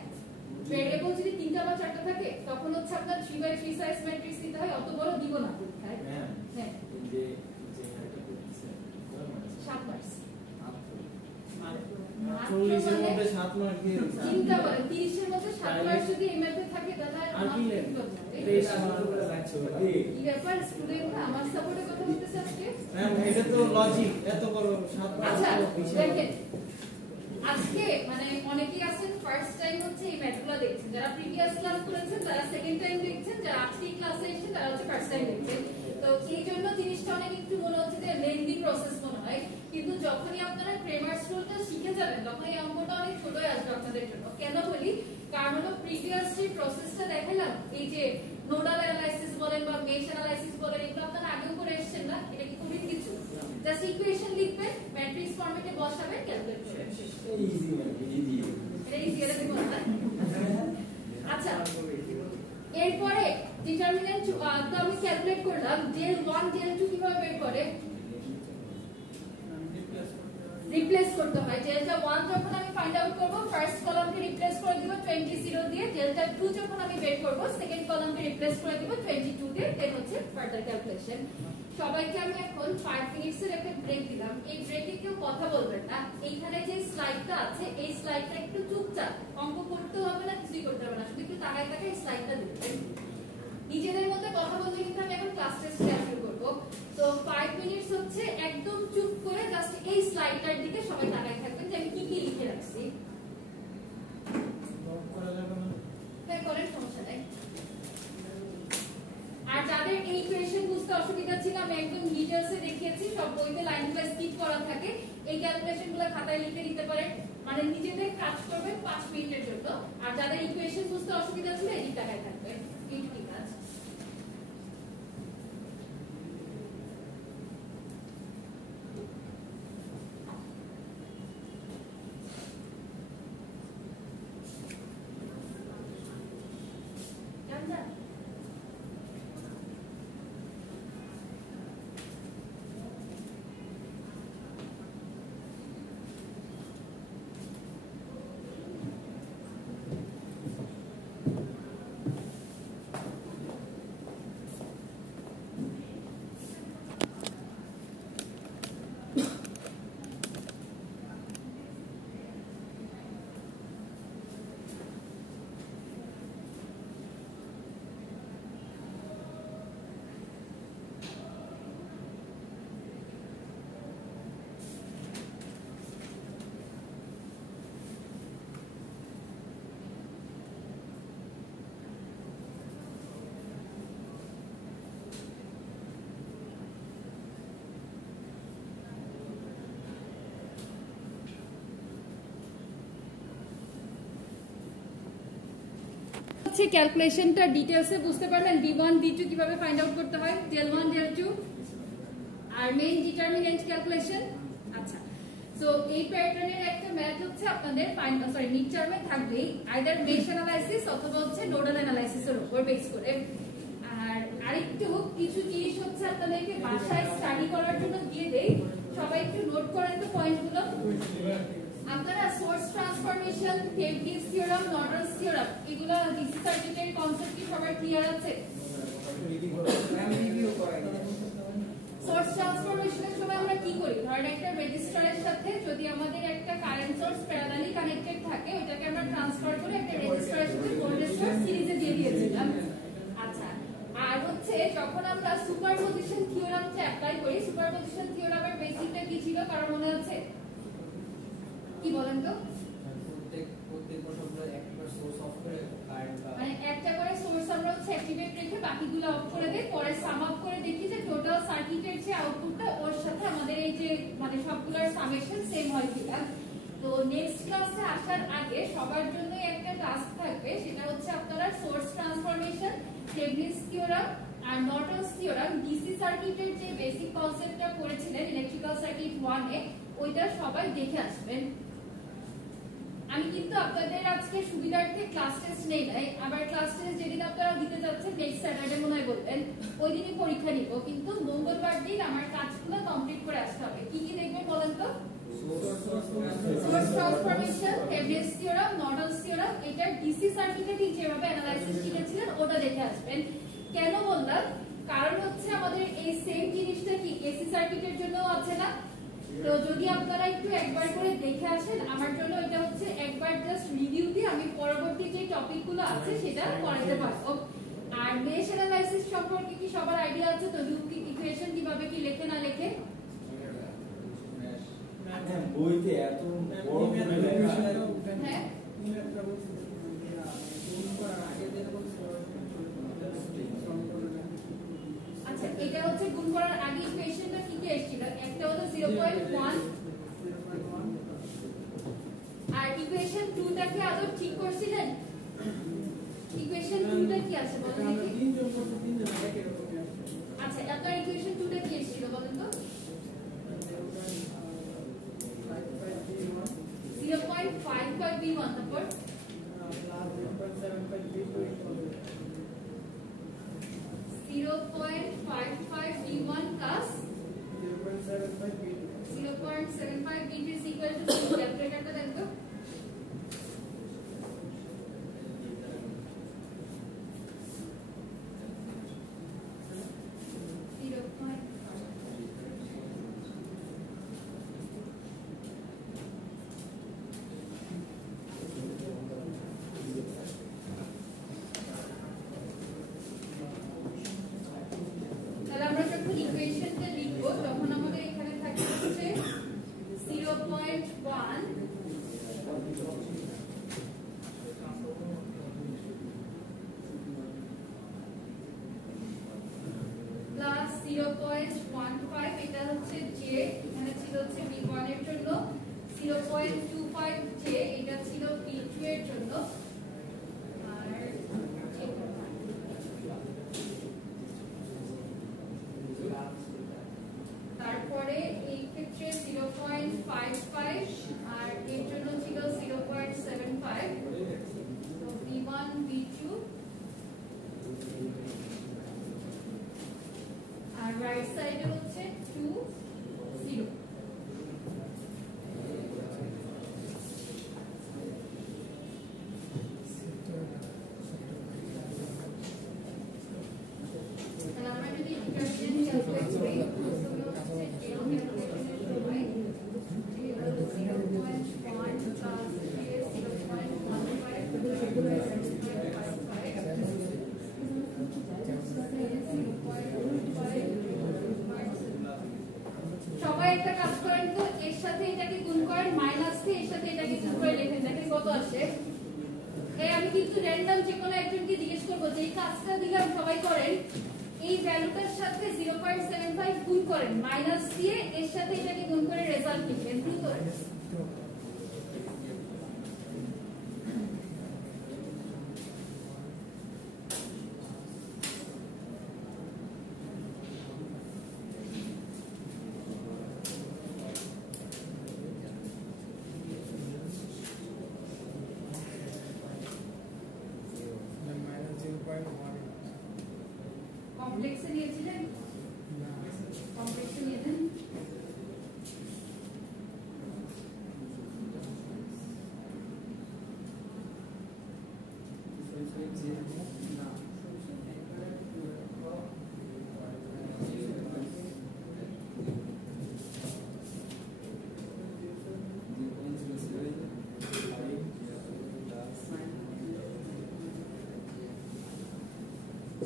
ভেরিয়েবল যদি তিনটা বা চারটা থাকে তখন হচ্ছে আপনার 3/3 সাইজ ম্যাট্রিক্স দিতে হয়। অত বড় দিব না পরীক্ষায়। হ্যাঁ হ্যাঁ যে যে একটা করতেছে 7 মার্কস। 40 এর মধ্যে 7 মার্ক দিয়ে দিছে। চিন্তা করেন 30 এর মধ্যে 7 মার্কস যদি এমএতে থাকে তাহলে আর কি লেখ? এই সাধারণ করে লাগছে ভাই। কি ব্যাপার স্টুডেন্ট না আমার সাপোর্টে কথা বলতেছে আজকে। হ্যাঁ এটা তো লজিক, এত বড় 7 মার্ক। আচ্ছা দেখেন আজকে মানে অনেকেই আছেন ফার্স্ট টাইম হচ্ছে এই ম্যাথগুলো দেখছেন, যারা প্রিভিয়াস ক্লাস করেছেন তারা সেকেন্ড টাইম দেখছেন, যারা আজকে ক্লাসে এসেছেন তারা হচ্ছে ফার্স্ট টাইম দেখছেন। তো এই জন্য জিনিসটা অনেক একটু মনে হচ্ছে যে লেন্দি প্রসেস মনে হয়, কিন্তু যখনই আপনারা ক্রেমারস রুলটা শিখে যাবেন তখন এই অঙ্কটা অনেক ছোট হয়ে আসবে আপনাদের জন্য। কেন বলি? কারণ হলো প্রিভিয়াস যে প্রসেসটা দেখালাম, এই যে নোডাল অ্যানালাইসিস বলেন বা মেশ অ্যানালাইসিস বলেন, এগুলো আপনারা আগেও করে এসেছেন না? এটা কি কঠিন কিছু? জাস্ট ইকুয়েশন লিখবেন, ম্যাট্রিক্স ফরম্যাটে বসাবেন, ক্যালকুলেট করবেন। ইজি মানে ইজি এটা ইজি এটা দিব না। আচ্ছা এরপরে ডিটারমিনেন্ট তো আমি ক্যালকুলেট করলাম del 1 del 2 কিভাবে বের করে? রিপ্লেস করতে হয়। ডেল্টা 1 যখন আমি ফাইন্ড আউট করব ফার্স্ট কলামকে রিপ্লেস করে দিব 20 দিয়ে, ডেল্টা 2 যখন আমি বের করব সেকেন্ড কলামকে রিপ্লেস করে দিব 22 দিয়ে, দেন হচ্ছে ফার্দার ক্যালকুলেশন। সবাইকে আমি এখন 5 মিনিটসের একটা ব্রেক দিলাম। এই ব্রেকে কেউ কথা বলবেন না। এইখানে যে স্লাইডটা আছে এই স্লাইডটা একটু চুপচাপ, অঙ্ক করতেও হবে না, কিছুই করতে হবে না, শুধু একটু তাকায় তাকায় স্লাইডটা দেখবেন। নিজেদের মধ্যে কথা বলতে কিন্তু আমি এখন ক্লাস টেস্ট শেয়ার শুরু করব। তো 5 মিনিটস হচ্ছে একদম চুপ করে জাস্ট এই স্লাইডটার দিকে সবাই তাকায় থাকবেন যে আমি কি কি লিখে রাখছি। হ্যাঁ করেন, সমস্যা নাই। আর যাদের এই কোয়েশ্চেন বুঝতে অসুবিধা ছিল আমি একদম ডিটেইলসে দেখিয়েছি, সব বইতে লাইনগুলো স্কিপ করা থাকে, এই ক্যালকুলেশনগুলো খাতায় লিখে দিতে পারেন, মানে নিজেদের কাজ করবেন 5 মিনিটের জন্য। আর যাদের ইকুয়েশন বুঝতে অসুবিধা ছিল এই টাকায় থাকবে, এইটুকুই কাজ। হচ্ছে ক্যালকুলেশনটা ডিটেইলসে বুঝতে পারবেন, b1 b2 কিভাবে ফাইন্ড আউট করতে হয়, del 1 del 2 আর মেইন ডিটারমিনেন্ট ক্যালকুলেশন। আচ্ছা, সো এই প্যাটার্নের একটা ম্যাথ হচ্ছে আপনাদের মিড টার্মে থাকবেই, আইদার মেশ অ্যানালাইসিস অথবা হচ্ছে নোডাল অ্যানালাইসিসের উপর বেস করে। আর আরেকটু কিছু জিনিস হচ্ছে আপনাদেরকে বাসায় স্টাডি করার জন্য দিয়ে দেই, সবাই একটু নোট করেন তো পয়েন্টগুলো। আপনারা সোর্স ট্রান্সফরমেশন, থেভেনিনস থিওরাম, নর্টনস থিওরাম এগুলো ডিসি সার্কিটের কনসেপ্ট কি সবার ক্লিয়ার আছে? সোর্স ট্রান্সফরমেশনের সময় আমরা কি করি, ধরেন একটা রেজিস্টরের সাথে যদি আমাদের একটা কারেন্ট সোর্স প্যারালালি কানেক্টেড থাকে ওটাকে আমরা ট্রান্সফার করে একটা রেজিস্টরের সাথে ভোল্টেজ সোর্স সিরিজে দিয়ে দিয়েছিলাম। আচ্ছা, আর হচ্ছে যখন আমরা সুপারপজিশন থিওরামটা অ্যাপ্লাই করি, সুপারপজিশন থিওরামের বেসিকটা কি ছিল কারো মনে আছে? কি বলেন তো? মানে একটা করে সোর্স আমরা হচ্ছে অ্যাক্টিভেট রেখে বাকিগুলো অফ করে দেই, পরে সাম আপ করে দেখি যে টোটাল সার্কিটের যে আউটপুটটা ওর সাথে আমাদের এই যে মানে সবগুলোর সামেশন সেম হয় কিনা। তো নেক্সট ক্লাসে আসার আগে সবার জন্য একটা টাস্ক থাকবে, সেটা হচ্ছে আপনারা সোর্স ট্রান্সফরমেশন, থেভেনিনস থিওরাম আর নর্টনস থিওরাম ডিসি সার্কিটের যে বেসিক কনসেপ্টটা পড়েছিলেন ইলেকট্রিক্যাল সার্কিট 1 এ ওইটা সবাই দেখে আসবেন। আমি কিন্তু আপনাদের আজকে সুবিধার্থে ক্লাস টেস্ট নেই নাই, আবার ক্লাস টেস্ট যেদিন আপনারা দিতে যাচ্ছেন নেক্সট স্যাটারডে মনে হয় বলবেন, ওই দিনই পরীক্ষা নিব, কিন্তু মঙ্গলবার দিন আমার কাজগুলো কমপ্লিট করে আসতে হবে। কি কি দেখবেন বলেন তো? সোর্স ট্রান্সফরমেশন, থেভেনিনস থিওরাম, নর্টনস থিওরাম, এটা ডিসি সার্কিটে ঠিক যেভাবে অ্যানালাইসিস শিখেছিলেন ওটা দেখে আসবেন। কেন বললাম? কারণ হচ্ছে আমাদের এই সেম জিনিসটা কি এসি সার্কিটের জন্যও আছে না? তো যদি আপনারা একটু একবার করে দেখে আসেন, আমার জন্য এটা হচ্ছে একবার জাস্ট রিভিউ দিয়ে আমি পরবর্তী যে টপিকগুলো আছে সেটা করাতে পারবো। আর মেশ অ্যানালাইসিস সম্পর্কে কি সবার আইডিয়া আছে তো? লুপ ইকুয়েশন কিভাবে কি লেখে না লেখে? হ্যাঁ, বইতে এত বড় করে লেখা। হ্যাঁ, আচ্ছা, এটা হচ্ছে গুণ করার আগে ইকুয়েশনটা কি কি এসেছিল? একটা হলো 0.1 আর ইকুয়েশন 2 টাকে আদৌ ঠিক করছিলেন? ইকুয়েশন 2 টা কি আছে বলেন দেখি। আচ্ছা, আপনার ইকুয়েশন 2 টা কি এসেছিল বলেন তো? 0.55v1 তারপর 0.55v1 plus 0.75v2 is 0.15 এটা হচ্ছে জে, এখানে ছিল হচ্ছে B1 এর জন্য, 0.25 জে এটা ছিল B2 এর জন্য, আর তারপরে এই ক্ষেত্রে 0.55 আর এর জন্য ছিল 0.75, তো B1 B2 আর রাইট সাইডে হচ্ছে 2 0। তাহলে আমরা যদি ডিটারমিনেন্ট ক্যালকুলেট করি তাহলে হচ্ছে এর ক্যালকুলেশনের সময় 0.1 প্লাস 0.15 সবাই একটা কাজ করেন তো, এর সাথে এটাকে গুণ করেন, মাইনাস দিয়ে এর সাথে এটাকে গুণ করে লেখেন, দেখেন কত আসে। এই আমি কিন্তু র্যান্ডম যে কোনো একজনকে জিজ্ঞেস করব যে এই কাজটা দিলাম সবাই করেন, এই ভ্যালুটার সাথে 0.75 গুণ করেন, মাইনাস দিয়ে এর সাথে এটাকে গুণ করে রেজাল্ট লিখবেন, দ্রুত। কমপ্লেক্সে নিয়েছিলেন, কমপ্লেক্সে নিয়ে দেন।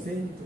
Same to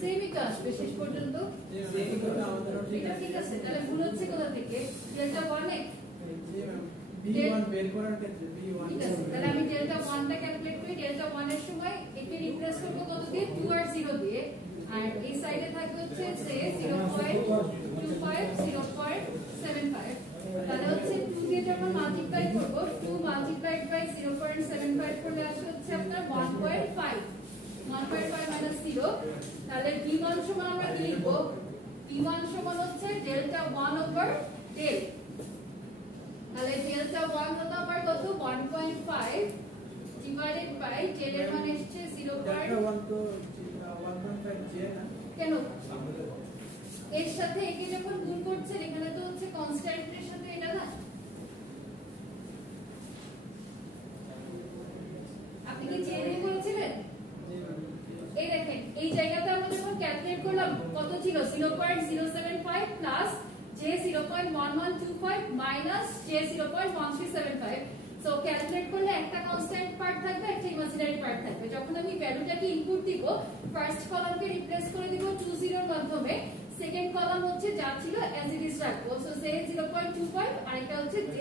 সেমই তো আসবে শেষ পর্যন্ত, এটা ঠিক আছে। তাহলে ভুল হচ্ছে কোথা থেকে? ডেল্টা 1 এ B1 বের করার ক্ষেত্রে B1, ঠিক আছে। তাহলে আমি ডেল্টা 1 টা ক্যালকুলেট করি, ডেল্টা 1 এর সময় একে রিপ্লেস করব কত দিয়ে? 2 আর 0 দিয়ে, আর এই সাইডে থাকবে হচ্ছে সে 0.25 0.75। তাহলে হচ্ছে 2 দিয়ে যখন মাল্টিপ্লাই করব, 2 মাল্টিপ্লাইড বাই 0.75 করলে আসে হচ্ছে আপনার 1.5 মাইনাস 0। তাহলে b1 সমান আমরা কি লিখব? b1 সমান হচ্ছে ডেল্টা 1 ওভার ডেল। তাহলে ডেল্টা 1 হলো আবার কত? 1.5 ডিভাইডেড বাই ডেল এর মান এসেছে 1 তো 1.5 j না কেন? এর সাথে একে যখন গুণ করছেন এখানে তো হচ্ছে কনস্ট্যান্টের সাথে এটা না, আপনি কি জেনে করেছিলেন? এই দেখেন এই জায়গাতে আমরা যখন ক্যালকুলেট করলাম কত ছিল? 0.075 plus j 0.1125 minus j 0.1375। So calculate করলে একটা কনস্ট্যান্ট পার্ট থাকবে, একটা ইমাজিনারি পার্ট থাকবে। যখন আমি ভ্যালুটাকে ইনপুট দিব, ফার্স্ট কলামকে রিপ্লেস করে দিব 20 এর মাধ্যমে, সেকেন্ড কলাম হচ্ছে যা ছিল অ্যাজ ইট ইজ রাখবো। সো j 0.25 আর এটা হচ্ছে j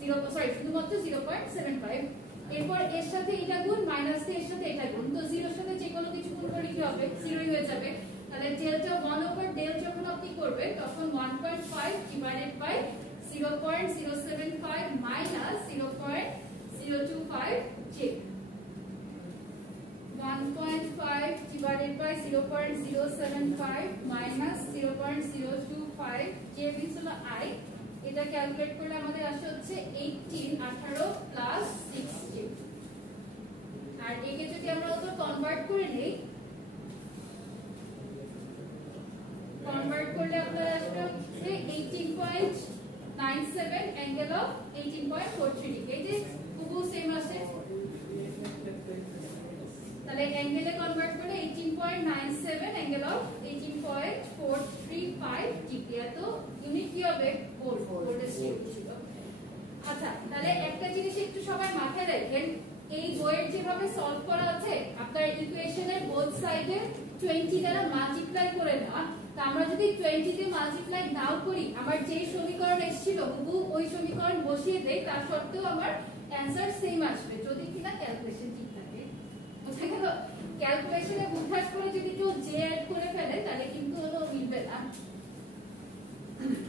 0 শুধুমাত্র 0.75। এরপর এর সাথে এটা গুণ, মাইনাস দিয়ে এর সাথে এটা গুণ, তো 0 এর সাথে যে কোনো কিছু গুণ করে কি হবে? 0 হয়ে যাবে। তাহলে ডেল্টা 1 ওভার ডেল যখন আপনি করবেন তখন 1.5 divided by 0.075 minus 0.025 j, 1.5 divided by 0.075 minus 0.025 j means হলো I। এটা ক্যালকুলেট করলে আমাদের আসে হচ্ছে 18 প্লাস 16। আর একে যদি আমরা ওটা কনভার্ট করে নেই, কনভার্ট করলে আপনার আসবে হচ্ছে 18.97 অ্যাঙ্গেল অফ 18.43 ডিগ্রি। এই যে খুব সেম আছে, তাহলে অ্যাঙ্গেলে কনভার্ট করলে 18.97 অ্যাঙ্গেল অফ 18.435 ডিগ্রি। এত ইউনিট কি হবে? ভোল্টেজ ছিল। আচ্ছা, তাহলে একটা জিনিস একটু সবাই মাথায় রাখেন, এই বইয়ের যেভাবে সলভ করা আছে আপনার ইকুয়েশনের বোথ সাইডে 20 দ্বারা মাল্টিপ্লাই করে নেওয়া। তো আমরা যদি 20 দিয়ে মাল্টিপ্লাই নাও করি, আমার যে সমীকরণ এসেছিল হুবহু ওই সমীকরণ বসিয়ে দেই, তার সত্ত্বেও আমার অ্যানসার সেম আসবে যদি কিনা ক্যালকুলেশন ঠিক থাকে। বুঝা গেল? ক্যালকুলেশনে বুঝাস করে যদি কেউ জে অ্যাড করে ফেলে তাহলে কিন্তু হলো মিলবে না।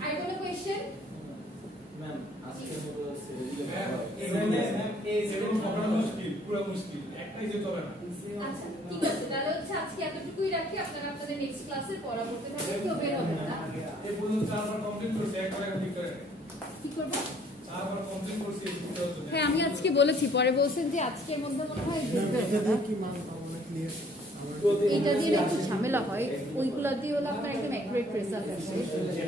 আর কোনো কোশ্চেন? ম্যাম আজকের মতো ছেড়ে দিলে ম্যাম ভালো হয়। এখানে এই যেগুলো পড়ানো মুশকিল, পুরো মুশকিল, একটাই যে চলে না। আচ্ছা ঠিক আছে, তাহলে হচ্ছে আজকে এতটুকুই রাখি। আপনারা আপনাদের নেক্সট ক্লাসে পরবর্তী ভাবে কেউ বের হবেন না। এই পর্যন্ত 4 বার কমপ্লিট করছি, একবার ঠিক করে নেই। কি করব? 4 বার কমপ্লিট করছি, এই বুঝতে হচ্ছে। হ্যাঁ আমি আজকে বলেছি, পরে বলছেন যে আজকের মধ্যে মনে হয় বের হবে না। কি মান পাবো না ক্লিয়ার? এটা দিয়ে একটু ঝামেলা হয়, ওইগুলা দিয়ে হলো আপনার একদম অ্যাকুরেট রেজাল্ট আসে। যে